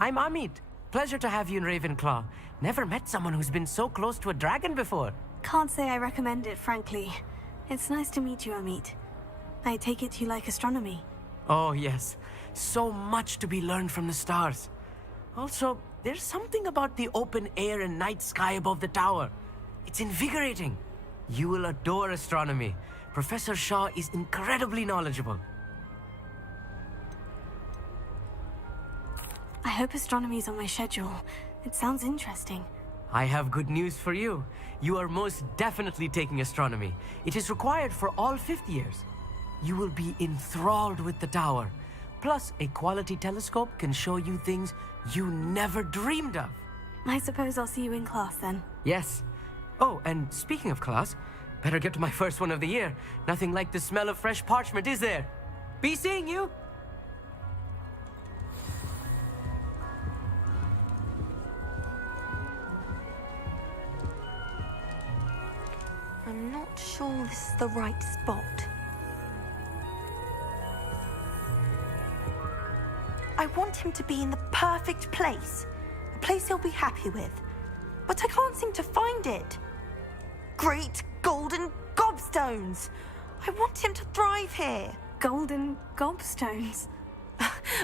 I'm Amit. Pleasure to have you in Ravenclaw. Never met someone who's been so close to a dragon before. Can't say I recommend it, frankly. It's nice to meet you, Amit. I take it you like astronomy. Oh, yes. So much to be learned from the stars. Also, there's something about the open air and night sky above the tower. It's invigorating. You will adore astronomy. Professor Shaw is incredibly knowledgeable. I hope astronomy's on my schedule. It sounds interesting. I have good news for you. You are most definitely taking astronomy. It is required for all 5th years. You will be enthralled with the tower. Plus, a quality telescope can show you things you never dreamed of. I suppose I'll see you in class then. Yes. Oh, and speaking of class, better get to my first one of the year. Nothing like the smell of fresh parchment, is there? Be seeing you! I'm not sure this is the right spot. I want him to be in the perfect place. A place he'll be happy with. But I can't seem to find it. Great golden gobstones! I want him to thrive here. Golden gobstones?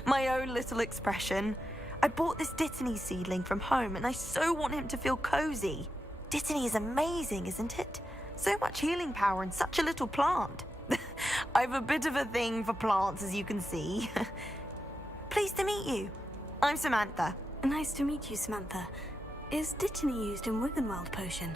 My own little expression. I bought this Dittany seedling from home and I so want him to feel cozy. Dittany is amazing, isn't it? So much healing power in such a little plant. I've a bit of a thing for plants, as you can see. Pleased to meet you. I'm Samantha. Nice to meet you, Samantha. Is Dittany used in Wiggenweld potion?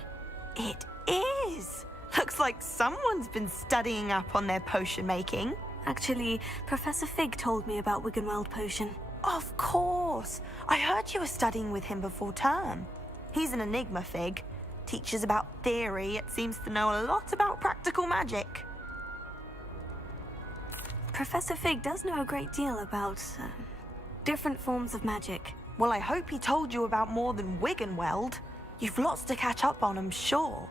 It is. Looks like someone's been studying up on their potion making. Actually, Professor Fig told me about Wiggenweld potion. Of course. I heard you were studying with him before term. He's an enigma, Fig. Teaches about theory, yet seems to know a lot about practical magic. Professor Fig does know a great deal about different forms of magic. Well, I hope he told you about more than Wiggenweld. You've lots to catch up on, I'm sure.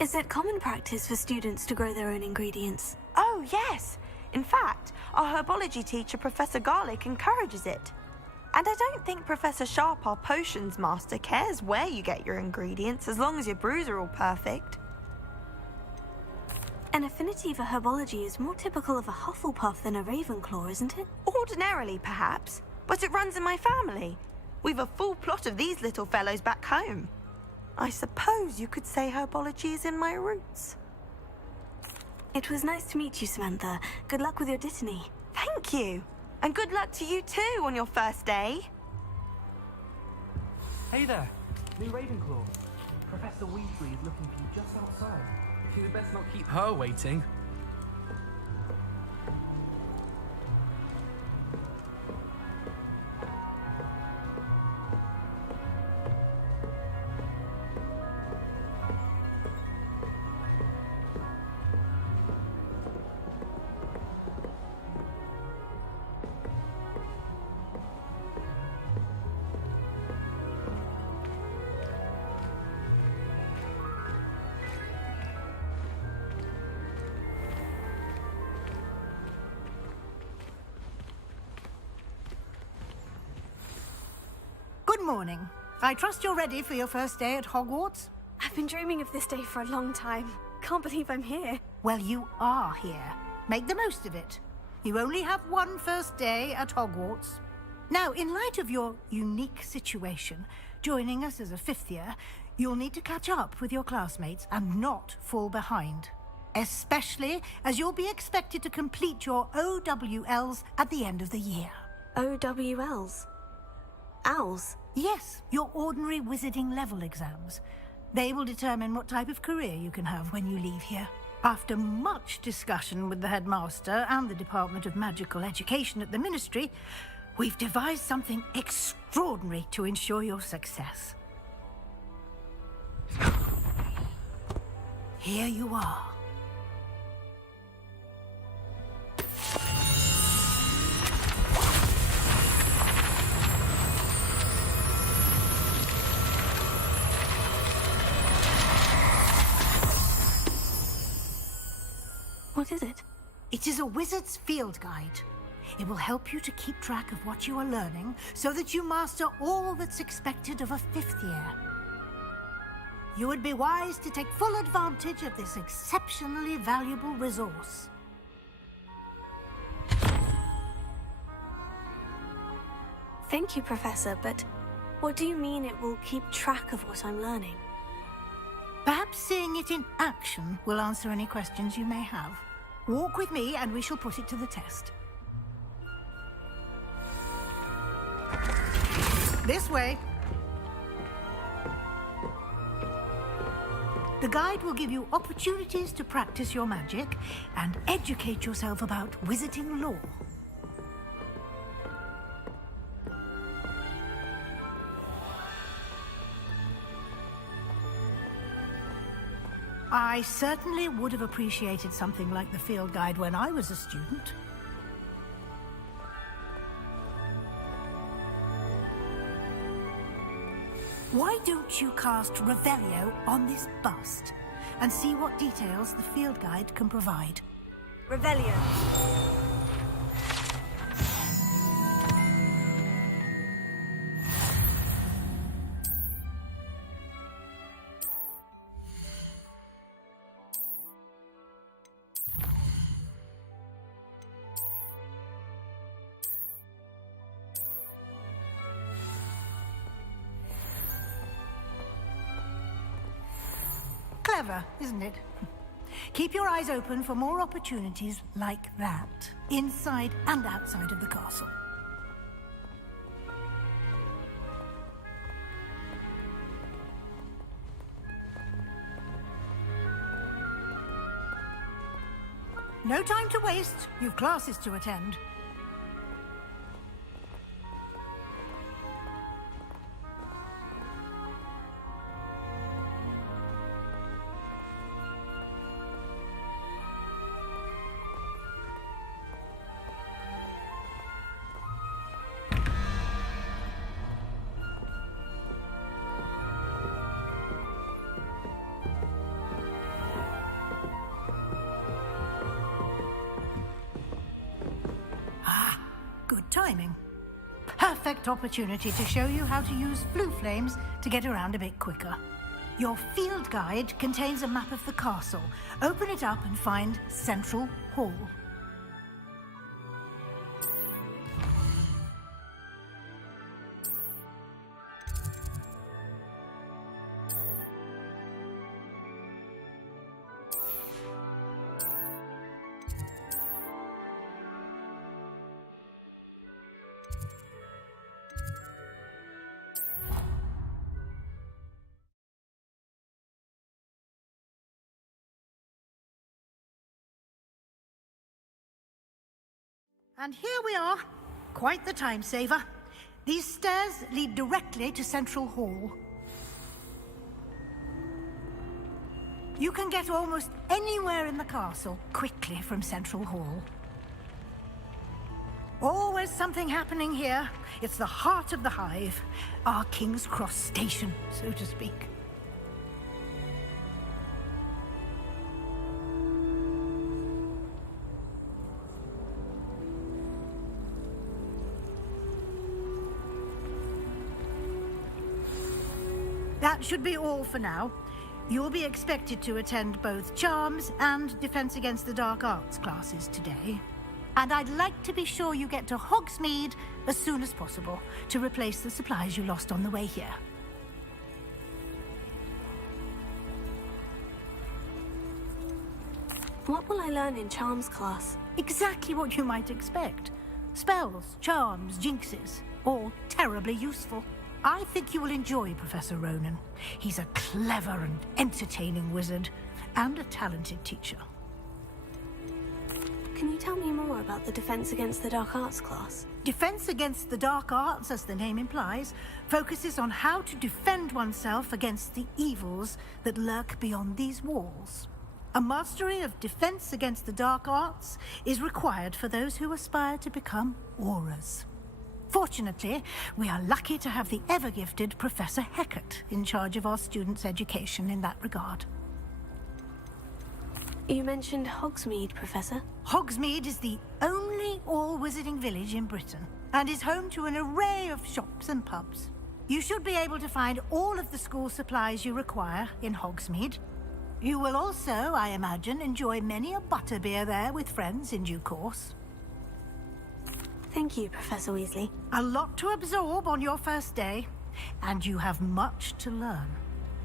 Is it common practice for students to grow their own ingredients? Oh, yes. In fact, our herbology teacher, Professor Garlick, encourages it. And I don't think Professor Sharp, our potions master, cares where you get your ingredients, as long as your brews are all perfect. An affinity for herbology is more typical of a Hufflepuff than a Ravenclaw, isn't it? Ordinarily, perhaps, but it runs in my family. We've a full plot of these little fellows back home. I suppose you could say herbology is in my roots. It was nice to meet you, Samantha. Good luck with your Dittany. Thank you. And good luck to you too on your first day. Hey there, new Ravenclaw. Professor Weasley is looking for you just outside. You had best not keep her waiting. Good morning. I trust you're ready for your first day at Hogwarts? I've been dreaming of this day for a long time. Can't believe I'm here. Well, you are here. Make the most of it. You only have one first day at Hogwarts. Now, in light of your unique situation, joining us as a 5th year, you'll need to catch up with your classmates and not fall behind. Especially as you'll be expected to complete your OWLs at the end of the year. OWLs? Owls? Yes, your ordinary wizarding level exams. They will determine what type of career you can have when you leave here. After much discussion with the headmaster and the Department of Magical Education at the Ministry, we've devised something extraordinary to ensure your success. Here you are. What is it? It is a wizard's field guide. It will help you to keep track of what you are learning so that you master all that's expected of a 5th year. You would be wise to take full advantage of this exceptionally valuable resource. Thank you, Professor, but what do you mean it will keep track of what I'm learning? Perhaps seeing it in action will answer any questions you may have. Walk with me and we shall put it to the test. This way. The guide will give you opportunities to practice your magic and educate yourself about wizarding lore. I certainly would have appreciated something like the field guide when I was a student. Why don't you cast Revelio on this bust and see what details the field guide can provide? Revelio. Clever, isn't it? Keep your eyes open for more opportunities like that, inside and outside of the castle. No time to waste. You've classes to attend. Good timing. Perfect opportunity to show you how to use blue flames to get around a bit quicker. Your field guide contains a map of the castle. Open it up and find Central Hall. And here we are. Quite the time saver. These stairs lead directly to Central Hall. You can get almost anywhere in the castle quickly from Central Hall. Always something happening here. It's the heart of the hive. Our King's Cross station, so to speak. That should be all for now. You'll be expected to attend both Charms and Defense Against the Dark Arts classes today. And I'd like to be sure you get to Hogsmeade as soon as possible to replace the supplies you lost on the way here. What will I learn in Charms class? Exactly what you might expect. Spells, charms, jinxes, all terribly useful. I think you will enjoy Professor Ronan. He's a clever and entertaining wizard, and a talented teacher. Can you tell me more about the Defense Against the Dark Arts class? Defense Against the Dark Arts, as the name implies, focuses on how to defend oneself against the evils that lurk beyond these walls. A mastery of Defense Against the Dark Arts is required for those who aspire to become Aurors. Fortunately, we are lucky to have the ever-gifted Professor Hecat in charge of our students' education in that regard. You mentioned Hogsmeade, Professor. Hogsmeade is the only all-wizarding village in Britain and is home to an array of shops and pubs. You should be able to find all of the school supplies you require in Hogsmeade. You will also, I imagine, enjoy many a butterbeer there with friends in due course. Thank you, Professor Weasley. A lot to absorb on your first day, and you have much to learn.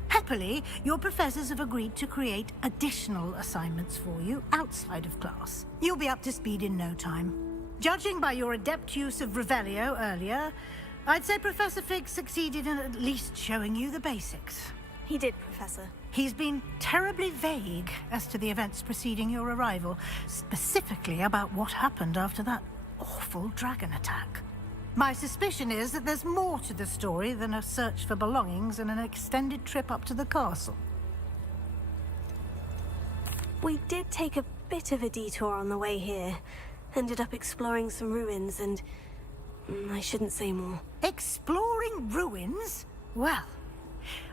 Happily, your professors have agreed to create additional assignments for you outside of class. You'll be up to speed in no time. Judging by your adept use of Revelio earlier, I'd say Professor Fig succeeded in at least showing you the basics. He did, Professor. He's been terribly vague as to the events preceding your arrival, specifically about what happened after that awful dragon attack. My suspicion is that there's more to the story than a search for belongings and an extended trip up to the castle. We did take a bit of a detour on the way here. Ended up exploring some ruins and... I shouldn't say more. Exploring ruins? Well,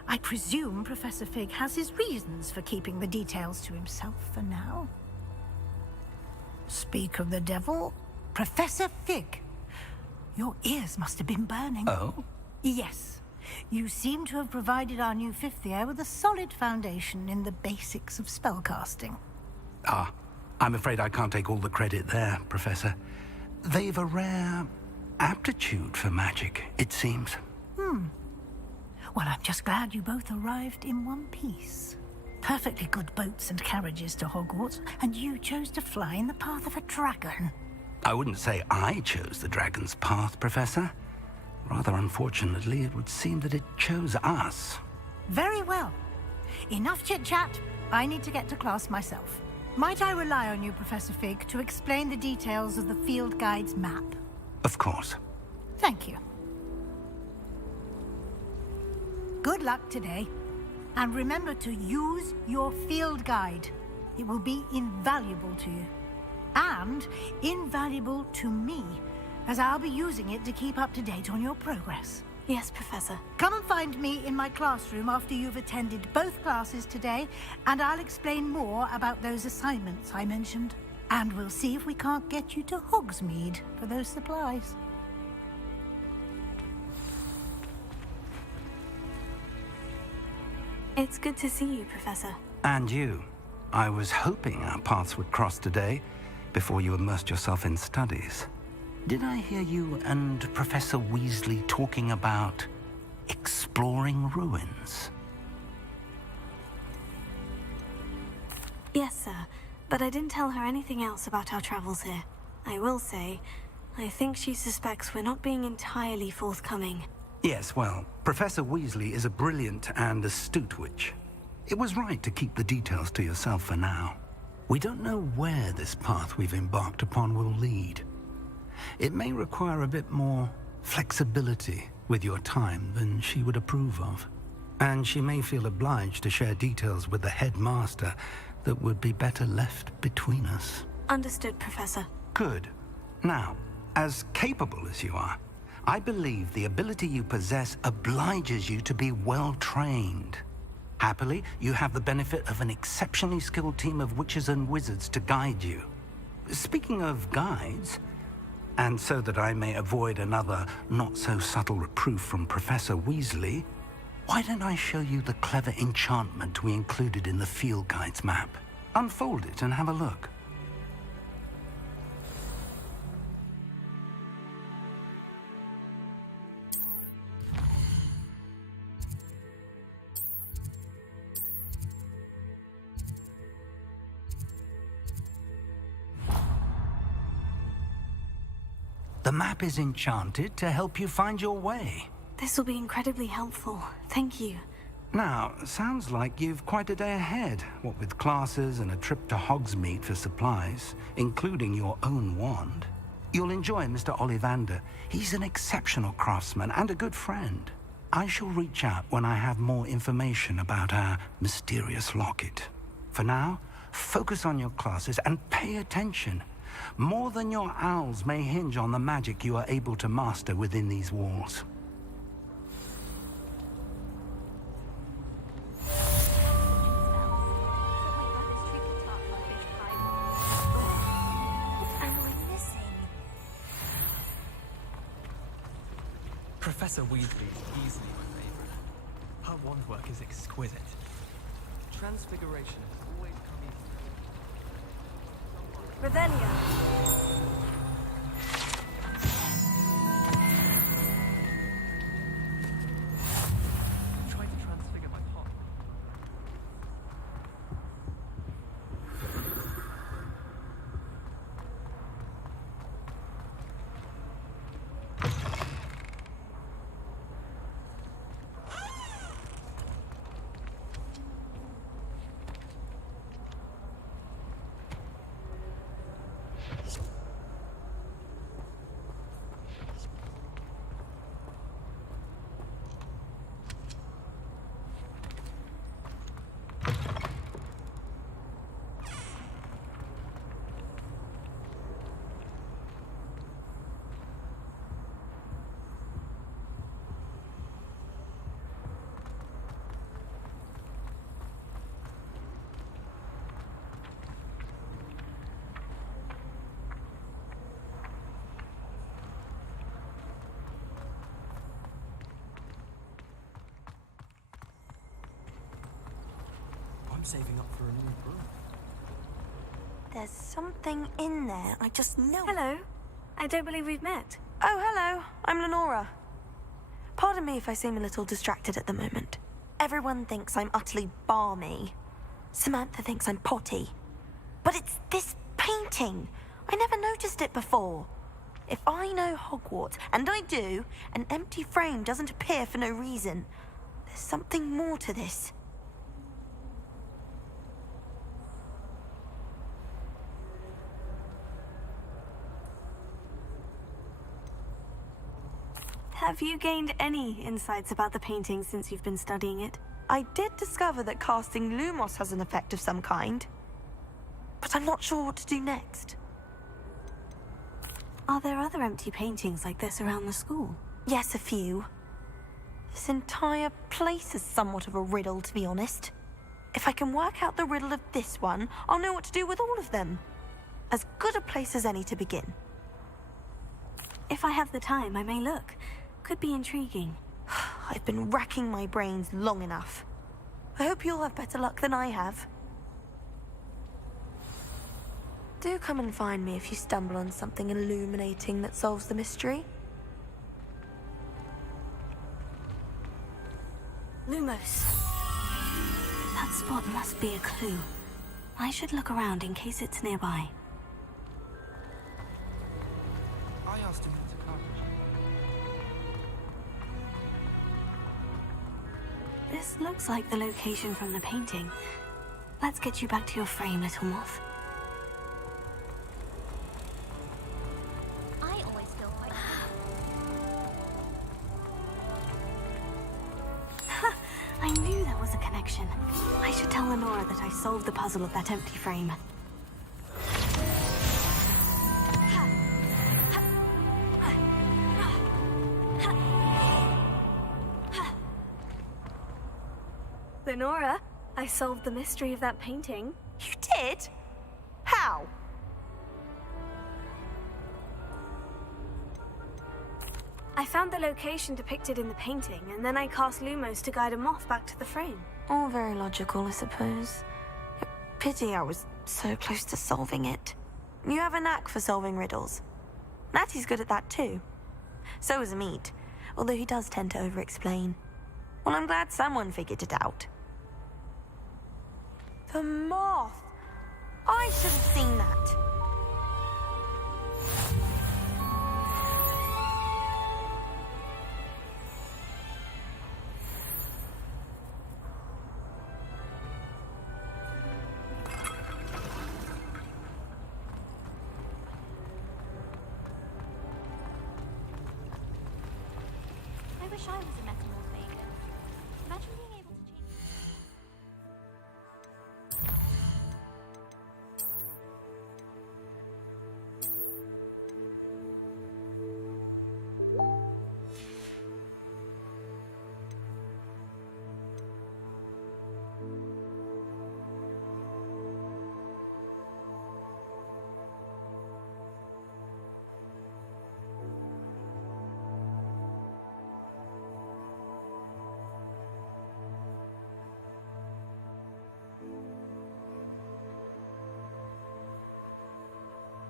I presume Professor Fig has his reasons for keeping the details to himself for now. Speak of the devil, Professor Fig. Your ears must have been burning. Oh? Yes. You seem to have provided our new fifth year with a solid foundation in the basics of spellcasting. Ah, I'm afraid I can't take all the credit there, Professor. They've a rare aptitude for magic, it seems. Well, I'm just glad you both arrived in one piece. Perfectly good boats and carriages to Hogwarts, and you chose to fly in the path of a dragon. I wouldn't say I chose the dragon's path, Professor. Rather unfortunately, it would seem that it chose us. Very well. Enough chit-chat. I need to get to class myself. Might I rely on you, Professor Fig, to explain the details of the field guide's map? Of course. Thank you. Good luck today. And remember to use your field guide. It will be invaluable to you. And invaluable to me, as I'll be using it to keep up to date on your progress. Yes, Professor. Come and find me in my classroom after you've attended both classes today, and I'll explain more about those assignments I mentioned. And we'll see if we can't get you to Hogsmeade for those supplies. It's good to see you, Professor. And you. I was hoping our paths would cross today, before you immersed yourself in studies. Did I hear you and Professor Weasley talking about exploring ruins? Yes, sir. But I didn't tell her anything else about our travels here. I will say, I think she suspects we're not being entirely forthcoming. Yes, well, Professor Weasley is a brilliant and astute witch. It was right to keep the details to yourself for now. We don't know where this path we've embarked upon will lead. It may require a bit more flexibility with your time than she would approve of. And she may feel obliged to share details with the headmaster that would be better left between us. Understood, Professor. Good. Now, as capable as you are, I believe the ability you possess obliges you to be well trained. Happily, you have the benefit of an exceptionally skilled team of witches and wizards to guide you. Speaking of guides, and so that I may avoid another not-so-subtle reproof from Professor Weasley, why don't I show you the clever enchantment we included in the field guide's map? Unfold it and have a look. The map is enchanted to help you find your way. This will be incredibly helpful. Thank you. Now, sounds like you've quite a day ahead, what with classes and a trip to Hogsmeade for supplies, including your own wand. You'll enjoy Mr. Ollivander. He's an exceptional craftsman and a good friend. I shall reach out when I have more information about our mysterious locket. For now, focus on your classes and pay attention. More than your owls may hinge on the magic you are able to master within these walls. Professor Weasley is easily my favorite. Her wand work is exquisite. Transfiguration has always come easy. Revelio. Try to transfigure my heart. I'm saving up for a new broom. There's something in there. I just know. Hello. I don't believe we've met. Oh, hello. I'm Lenora. Pardon me if I seem a little distracted at the moment. Everyone thinks I'm utterly balmy. Samantha thinks I'm potty. But it's this painting. I never noticed it before. If I know Hogwarts, and I do, an empty frame doesn't appear for no reason. There's something more to this. Have you gained any insights about the painting since you've been studying it? I did discover that casting Lumos has an effect of some kind. But I'm not sure what to do next. Are there other empty paintings like this around the school? Yes, a few. This entire place is somewhat of a riddle, to be honest. If I can work out the riddle of this one, I'll know what to do with all of them. As good a place as any to begin. If I have the time, I may look. Could be intriguing. I've been racking my brains long enough. I hope you'll have better luck than I have. Do come and find me if you stumble on something illuminating that solves the mystery. Lumos. That spot must be a clue. I should look around in case it's nearby. I asked him to come. This looks like the location from the painting. Let's get you back to your frame, little moth. I always feel quite I knew there was a connection. I should tell Lenora that I solved the puzzle of that empty frame. Lenora, I solved the mystery of that painting. You did? How? I found the location depicted in the painting, and then I cast Lumos to guide a moth back to the frame. All very logical, I suppose. Pity I was so close to solving it. You have a knack for solving riddles. Natty's good at that too. So is Meat, although he does tend to over-explain. Well, I'm glad someone figured it out. The moth! I should have seen that. I wish I was a metal